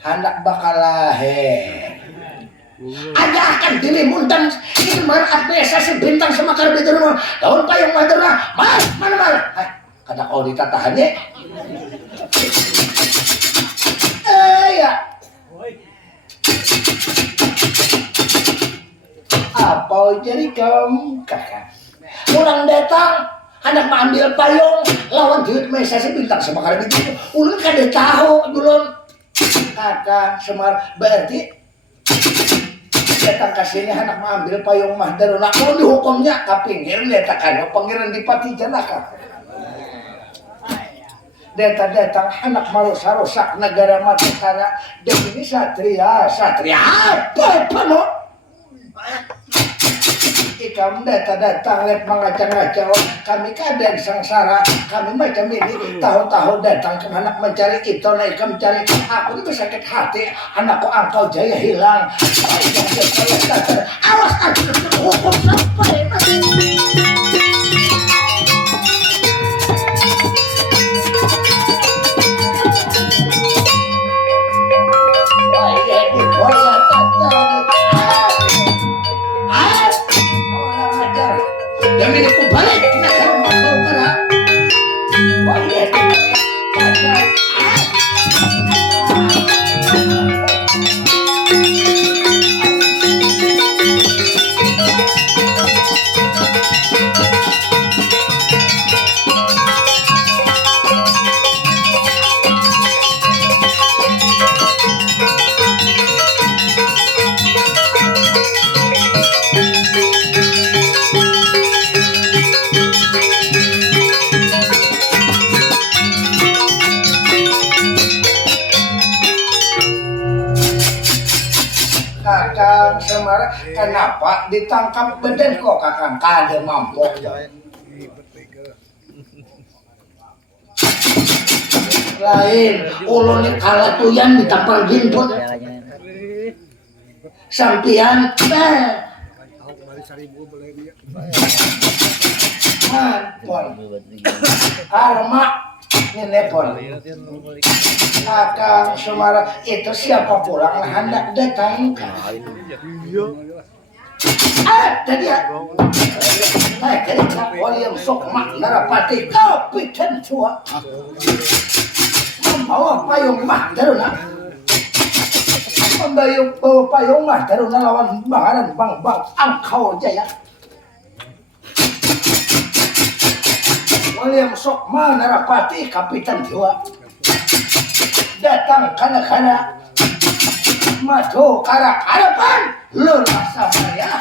Hendak bakal lahir. Ada akan diri mundang ini mar apresiasi bintang semakar betul rumah. Daun payung madura. Mas, mana mar? Kata kau ditatahannya. Ya. Apa jadi kamu kakak? Orang datang hendak mengambil payung lawan duit apresiasi bintang semakar betul. Ulun kada tahu dulun. Kakak Semar berarti datang kasihnya anak mengambil payung mah daruna kalau dihukumnya ke pinggir letakkan pangeran Dipati Janaka. Datang anak marusak negara Madukara dan ini satria apa no? Ikam datang lihat mengacang-acang kami keadaan sengsara kami macam ini tahun-tahun datang ke anak mencari itu naik mencari aku ini sakit hati anakku Angkau Jaya hilang awas aku hukum sampai dan ini ku balik ke negara Madukara. Wah iya. Kakang Semar kenapa ditangkap beden kok kakang kada mampu lain ulun kalatuyan ditampal ginput sampian pon karma nenepon Kakang Sumara itu siapa pulang hendak datang tadi ya jadi William Sukma Narapati Kapitan Tua membawa payung mah daruna bawa payung mah daruna lawan baharan bang Angkau Jaya William Sukma Narapati Kapitan Tua datang kana maju karak-karapan lunas saya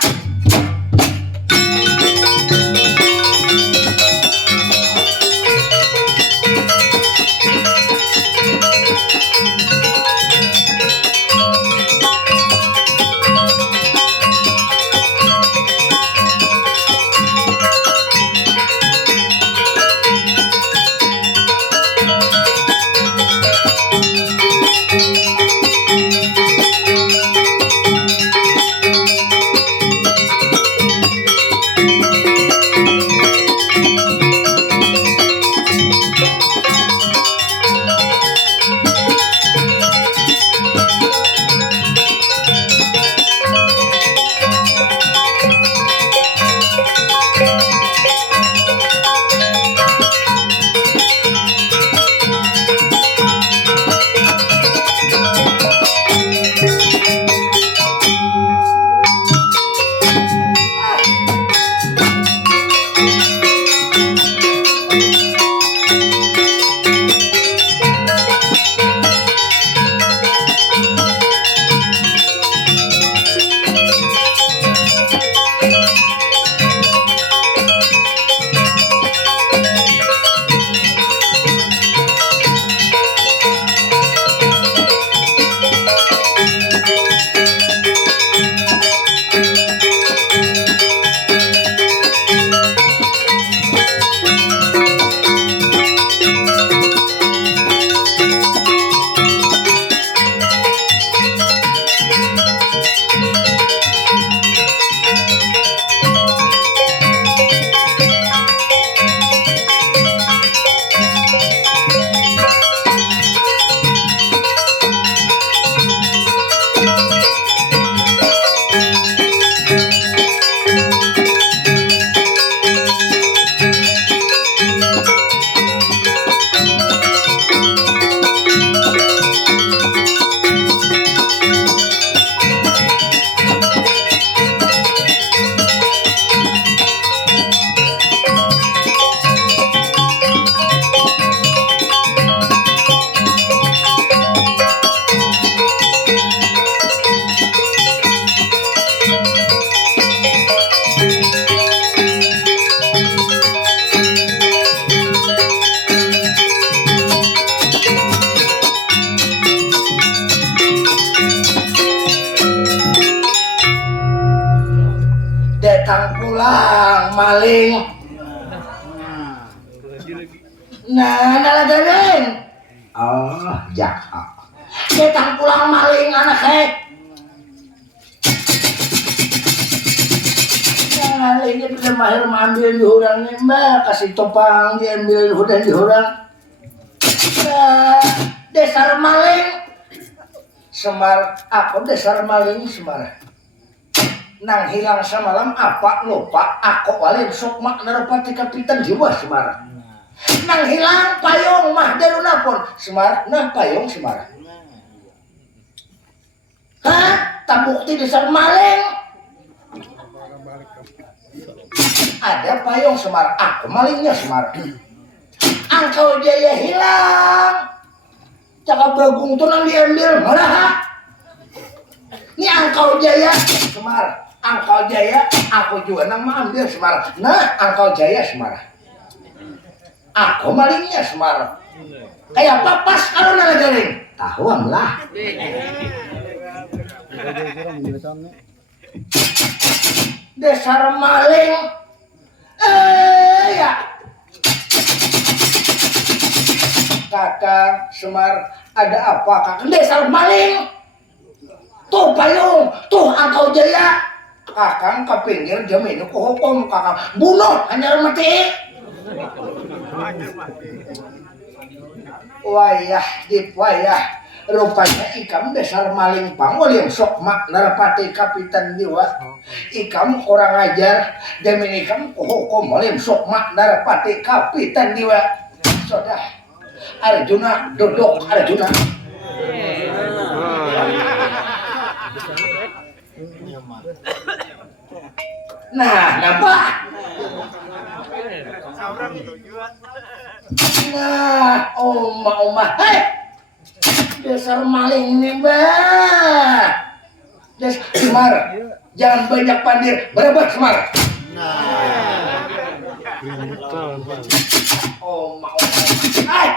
datang pulang maling nalagarin jahat datang pulang maling anak malingnya bisa mahir mengambil di hurangnya mbak kasih topang diambil hudan di hurang dasar maling Semar aku dasar maling Semar nang hilang semalam apa lupa aku William Sukma Narapati Kapitan Jiwa Semar nang hilang payung mah daruna pun Semar nah payung Semar tak bukti dasar maling ada payung Semar aku malingnya Semar Angkau Jaya hilang cakap bagung tuh nang diambil marah ini Angkau Jaya Semar Angkau Jaya aku juga nang ambil Semar nah Angkau Jaya Semar aku malingnya Semar kayak papas kalau nalagaring tahuan lah dasar maling ya Kakang Semar, ada apa Kakang? Dasar maling. Tuh payung, tuh Angkau Jaya. Kakang ke pinggir jamin ku hukum Kakang. Bunuh hanya mati. Wayah dipwayah. Rupanya ikam dasar maling pangol yang sok mak narapati kapitan jiwa. Ikam orang ajar jamin ikam ku hukum yang sok mak narapati kapitan jiwa. Sudah Arjuna duduk Arjuna. Nah, nampak? Nah, oma, hei, dasar maling nih, Mbak. Semar, jangan banyak pandir, berebat Semar. Oma, hei.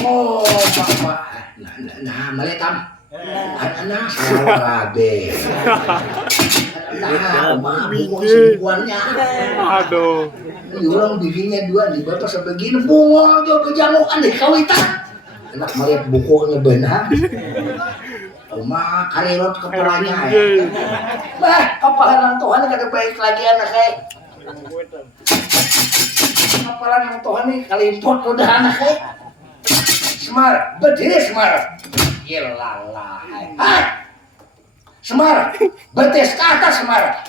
Oma, nah, maletam. Anak rabe. Nah, bunga sembuhannya. Aduh. Orang bikinnya dua di bawah sebegini bunga aja kejangukan deh kawitan. Enak melihat bukunya benar. Oma karirot kepalanya. Bah, kepalan Tuhan kada baik lagi anak saya. Kepalan Tuhan nih kalimpot udah anak saya. Semar, berdiri Semar. Ilalah. Hai. Semar, betis ke atas Semar.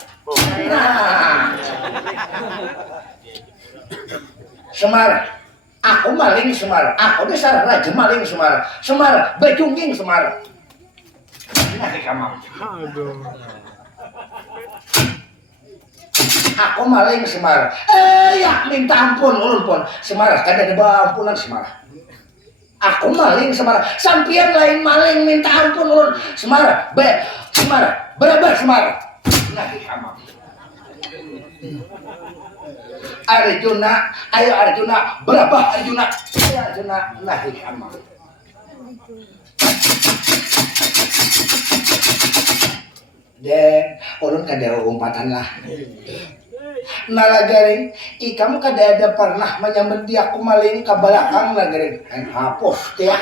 Nah. Semar, aku maling Semar. Aku dasar raja maling Semar. Semar, bejungging Semar. Nah, kamar. Aduh. Aku maling Semar. Ya minta ampun ulun pun. Semar, kada ada ampunan Semar. Aku maling Semar, sampian lain maling minta ampun ulun. Semar, Semar, berapa Semar? Nah, kamar. Arjuna, ayo Arjuna, berapa Arjuna? Ayo Arjuna, nah kamar. Dan ulun kada umpatan lah. Nalagaring, ikam kada ada pernah menyambut dia aku maling ke belakang nalagaring. Hapus dia.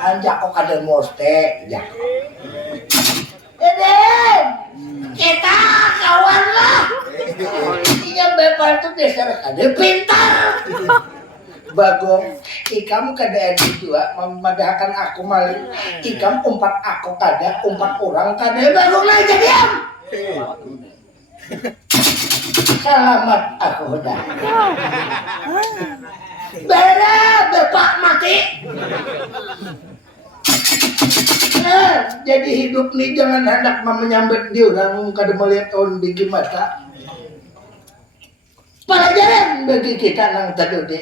Anjak kok kada moste, jak. Deden, kita kawan lah. Iya bapak tuh dasar kada pintar. Bagong, ikam kada ada dua memadahkan aku maling. Ikam umpat aku kada, umpat orang kada. Bagong aja diam. Selamat aku udah. Bapak mati. Jadi hidup nih jangan hendak menyambut dia orang kada melihat on biji mata. Pelajaran bagi kita nang tadi.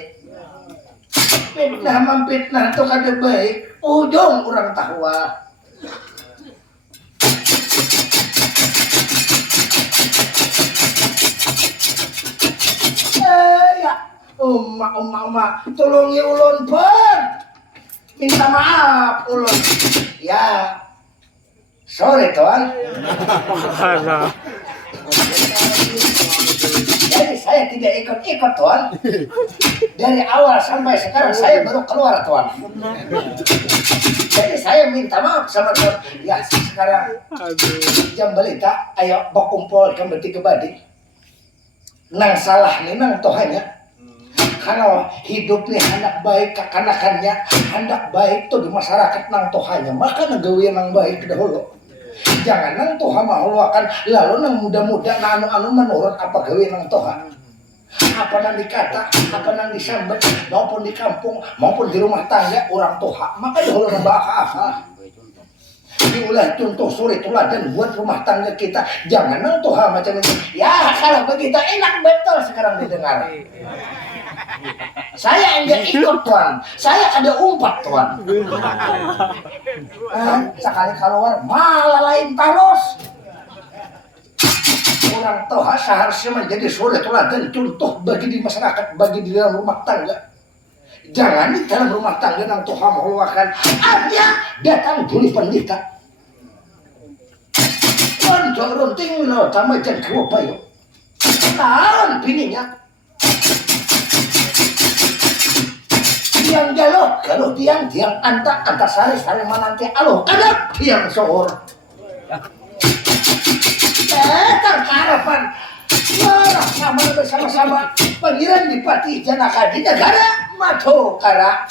Fitnah memfitnah itu kada baik. Ujung orang tahwa. Oma, tolongi ulun pun. Minta maaf ulun. Ya. Sorry tuan. Jadi saya tidak ikut-ikut tuan. Dari awal sampai sekarang saya baru keluar tuan. Jadi saya minta maaf sama tuan. Ya sekarang jam belita, ayo berkumpul kembali ke badi. Nang salah nih nang tohanya. Kalau hidup nih hendak baik kekanakannya, hendak baik tuh di masyarakat nang tohanya, maka nagawi nang baik dahulu. Jangan nang toha mahuluakan, lalu nang muda-muda nang anu menurut apa gawe nang toha. Apa nang dikata, apa nang disambet, maupun di kampung, maupun di rumah tangga orang toha, maka dahulu nang bahasa. Diulah contoh suri teladan buat rumah tangga kita. Jangan nang toha macam ini. Ya kalau begitu enak betul sekarang didengar. Saya enggak ikut tuan, saya ada umpat tuan. Sekali keluar malah lain terus. Orang toha seharusnya menjadi suri teladan contoh bagi di masyarakat, bagi di dalam rumah tangga. Jangan di dalam rumah tangga nang toha mengeluarkan ada datang dulu pendeta. Konjok runting lo tamu jan kewa bayo. Tahan bininya. tiang jalo kalau tiang antasari mananti aloh kadap tiang sohor harapan marah sama bersama-sama pangeran Dipati Janaka di negara Madokara.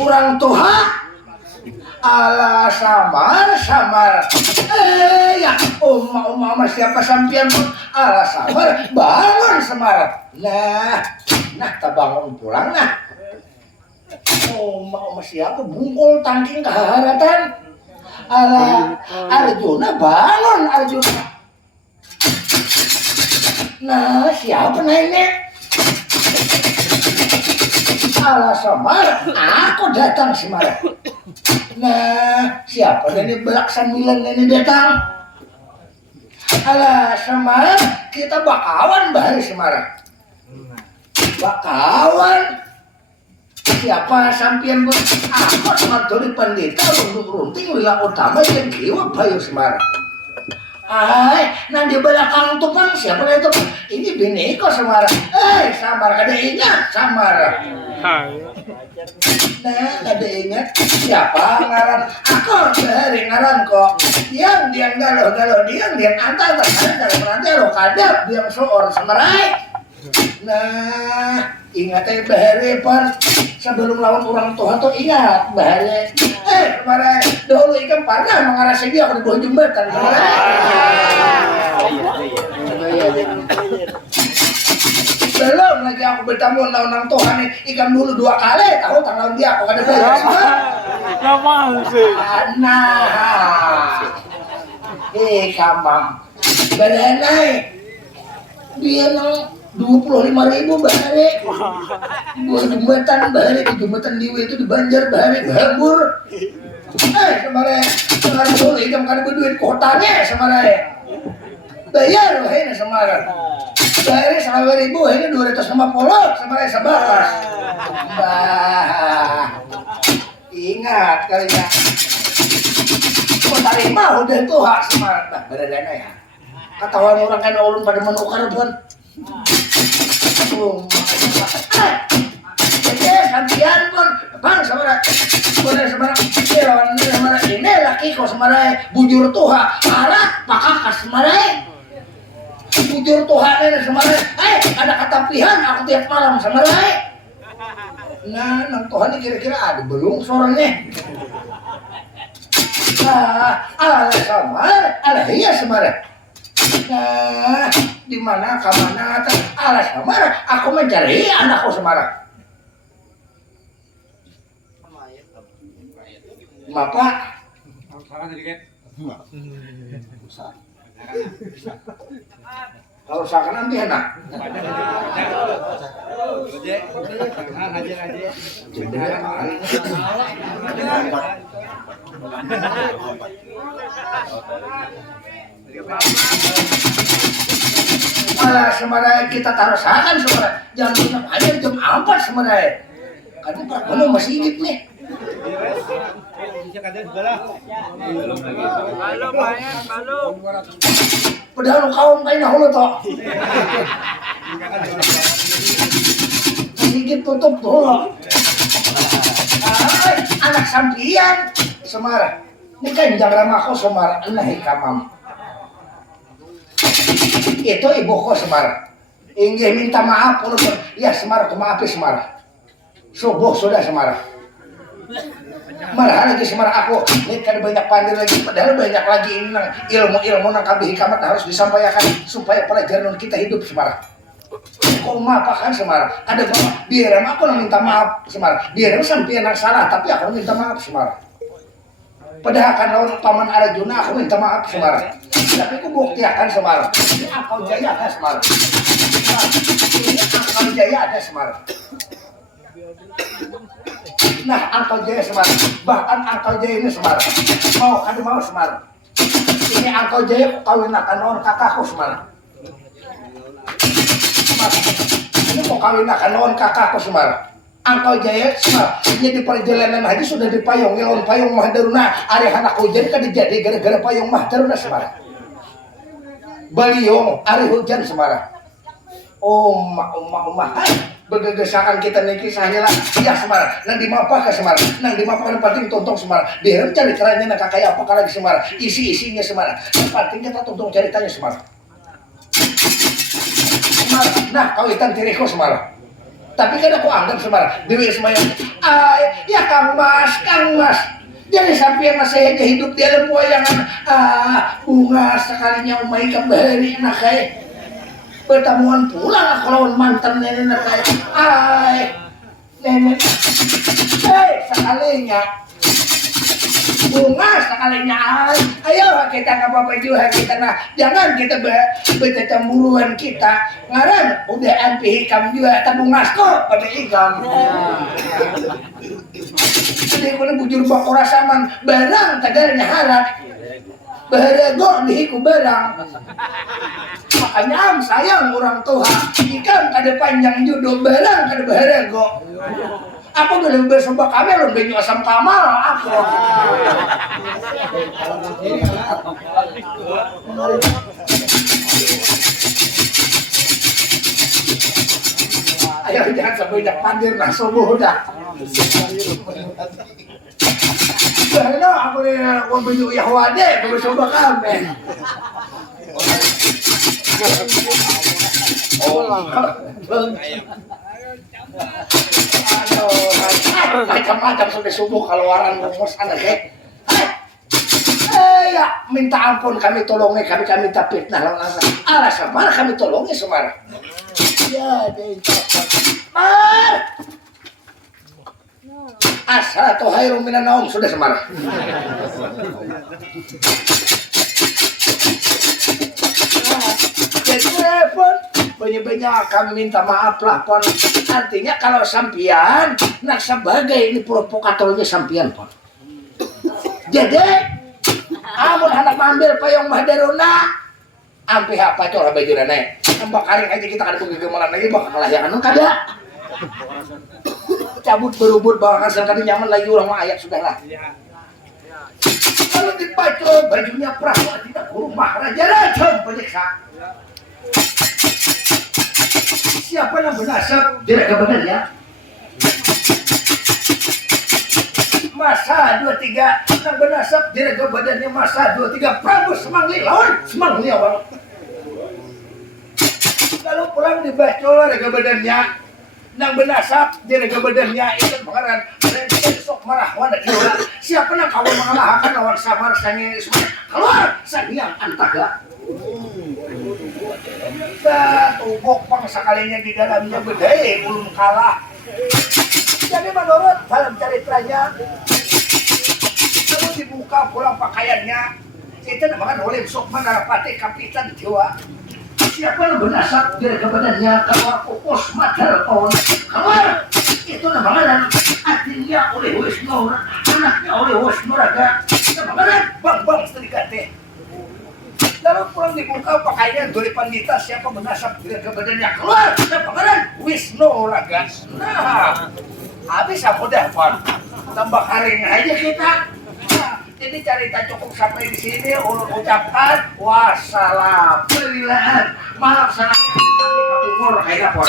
Kurang tuha ala samar ya umma siapa sampian ala samar bangun semar nah tabangun pulang nah umma siapa bungkul tangking keharatan ala Arjuna bangun Arjuna nah siapa naiknya ala Semar, aku datang Semar. Nah, siapa ini belak sambilan ini datang? Ala Semar, kita bakawan bahari Semar. Bakawan. Siapa sampian pun aku Semar dari pandita untuk runting wilayah utama yang kiwa bayu Semar. Nanti belakang tukang siapa itu? Ini bineko Semar. Samar kada ingat Samar. Nah, kada ingat siapa ngaran? Aku sehari ngaran kok. Yang dia galau dia antar nanti lo kadap dia soor Semarai. Nah, ingat bahari pan sebelum lawan orang tua tuh ingat bahari. Semarai dulu ikan pernah mengarasi dia ke bawah jembatan Semarai. Belum lagi aku bertemu lawan Tuhan nih ikan dulu 2 kali tahu tanggal dia aku kada belajar Lama sih. Nah kamam badanai dia nang 25.000 bahari buat jembatan Diwi itu di Banjar bahari Bambur Semarai dulu ikan kada berduit kotanya Semarai bayar loh ini Semarai bayarnya 1.000 ini 250 Semarai sebakas ingat kalinya kok tarima udah tuh hak Semarai beredana ya katawan orang kan ulun pada menukar pun jadi sampian pun bang Semarai Semarai ini laki kok Semarai bujur tuha arah pakakas Semarai bujur Tuhan ini Semarai ada kata pilihan aku tiap malam Semarai nah nang Tuhan ini kira-kira ada belum suaranya ala Semar ala iya Semarai nah dimana kamana ala Semar aku mencari anakku Semarai Bapak kalau usahakan nanti enak malah Semarai kita tarusakan Semarai jangan banyak aja jam 4 Semarai karena Pak Bono masih hidup nih padahal kaum kain hulu toh sedikit tutup dulu anak sampian Semar ini kan jangan ramahku Semar nahi kamam itu ibuku Semar ingin minta maaf ya Semar kumaafi Semar subuh sudah Semar marah lagi Semar aku ini kan banyak pandir lagi padahal banyak lagi ilmu nang kabeh hikamat harus disampaikan supaya pelajaran kita hidup Semar koma apa kan Semar ada bapak biar aku minta maaf Semar biar sampai yang salah tapi aku minta maaf Semar padahal kan lawan paman Arjuna aku minta maaf Semar tapi aku buktikan Semar ini Angkau Jaya ada Semar ini Angkau Jaya ada Semar nah Angkau Jaya Semar bahkan Angkau Jaya ini Semar mau Semar ini Angkau Jaya kawin akan lawan kakakku Semar ini mau kawin akan lawan kakakku Semar Angkau Jaya Semar ini di perjalanan haji sudah dipayungi lawan payung Mahdaruna ari anak hujan kan dijadi gara-gara payung Mahdaruna Semar baliong ari hujan Semar begegesakan kita nih kisahnya lah ya Semar nang di mapa ke Semar nang di mapa kan penting tontong Semar biar cari caranya nak kayak apa lagi Semar isi-isinya Semar yang penting kita tontong ceritanya Semar nah kawitan tiriku Semar tapi kan aku anggap Semar Dewi Semayang ya Kang Mas jangan sampai yang saya hidup di alam wayangan bunga sekalinya umai kembali nak kayak pertemuan pulang aku lawan mantan nenek nak kayak nenek sekalinya bunga sekalinya ayo kita nggak apa-apa juga kita nah jangan kita baca cemburuan kita ngaran udah anti hikam juga tabung masko pada hikam jadi kalau bujur bakora saman barang tagarnya harap berego dihiku barang makanya sayang orang tua ikan kada panjang jodoh barang kada berego aku belum bersembah kami belum benyu asam kamal aku ayo jangan sampai jak pandir nah subuh dah karena aku nih mau benyu Yahwade belum bersembah kami macam-macam sampai subuh keluaran ngomos anak ya minta ampun kami tolongnya kami minta fitnah lawan alasan mana kami tolongnya Semar ya Semar asal atau hayrun minan naum sudah Semar banyak-banyak kami minta maaf lah pon artinya kalau sampian nah sebagai ini provokatornya sampian pon jadi amun hendak mengambil payung Mahdaruna ampi apa coba bajuna naik tambah karing aja kita kada penggemaran lagi bakal kelayangan kada cabut berubut bawa kasar kada nyaman lagi ulang ayat sudahlah kalau dibaca bajunya perahu tidak rumah raja penyiksa siapa yang bernasab tidak kebenarannya masa 23 yang bernasab tidak kebenarannya masa 23 Prabu Semanggi lawan Semanggi awal kalau pulang dibaca oleh kebenarannya yang bernasab tidak kebenarannya itu pengaran dan besok marah wana kira siapa yang kau mengalahkan lawan samar sangi keluar sang antaga tubok pang sekalinya di dalamnya bedai belum kalah jadi menurut dalam ceritanya kalau dibuka pulang pakaiannya itu namanya oleh Sukma Narapati Kapitan Jawa siapa yang bernasab dari kebadannya keluar pupus madar on keluar itu namanya artinya oleh Wisnu anaknya oleh Wisnu Raga namanya bang serikate lalu pulang dibuka pakaian dari pandita siapa bernasab dari kebadannya keluar namanya Wisnu Raga nah habis aku dapat tambah karing aja kita jadi cerita cukup sampai di sini ucapkan wassalam berilaan maaf sangat kami umur kayak apa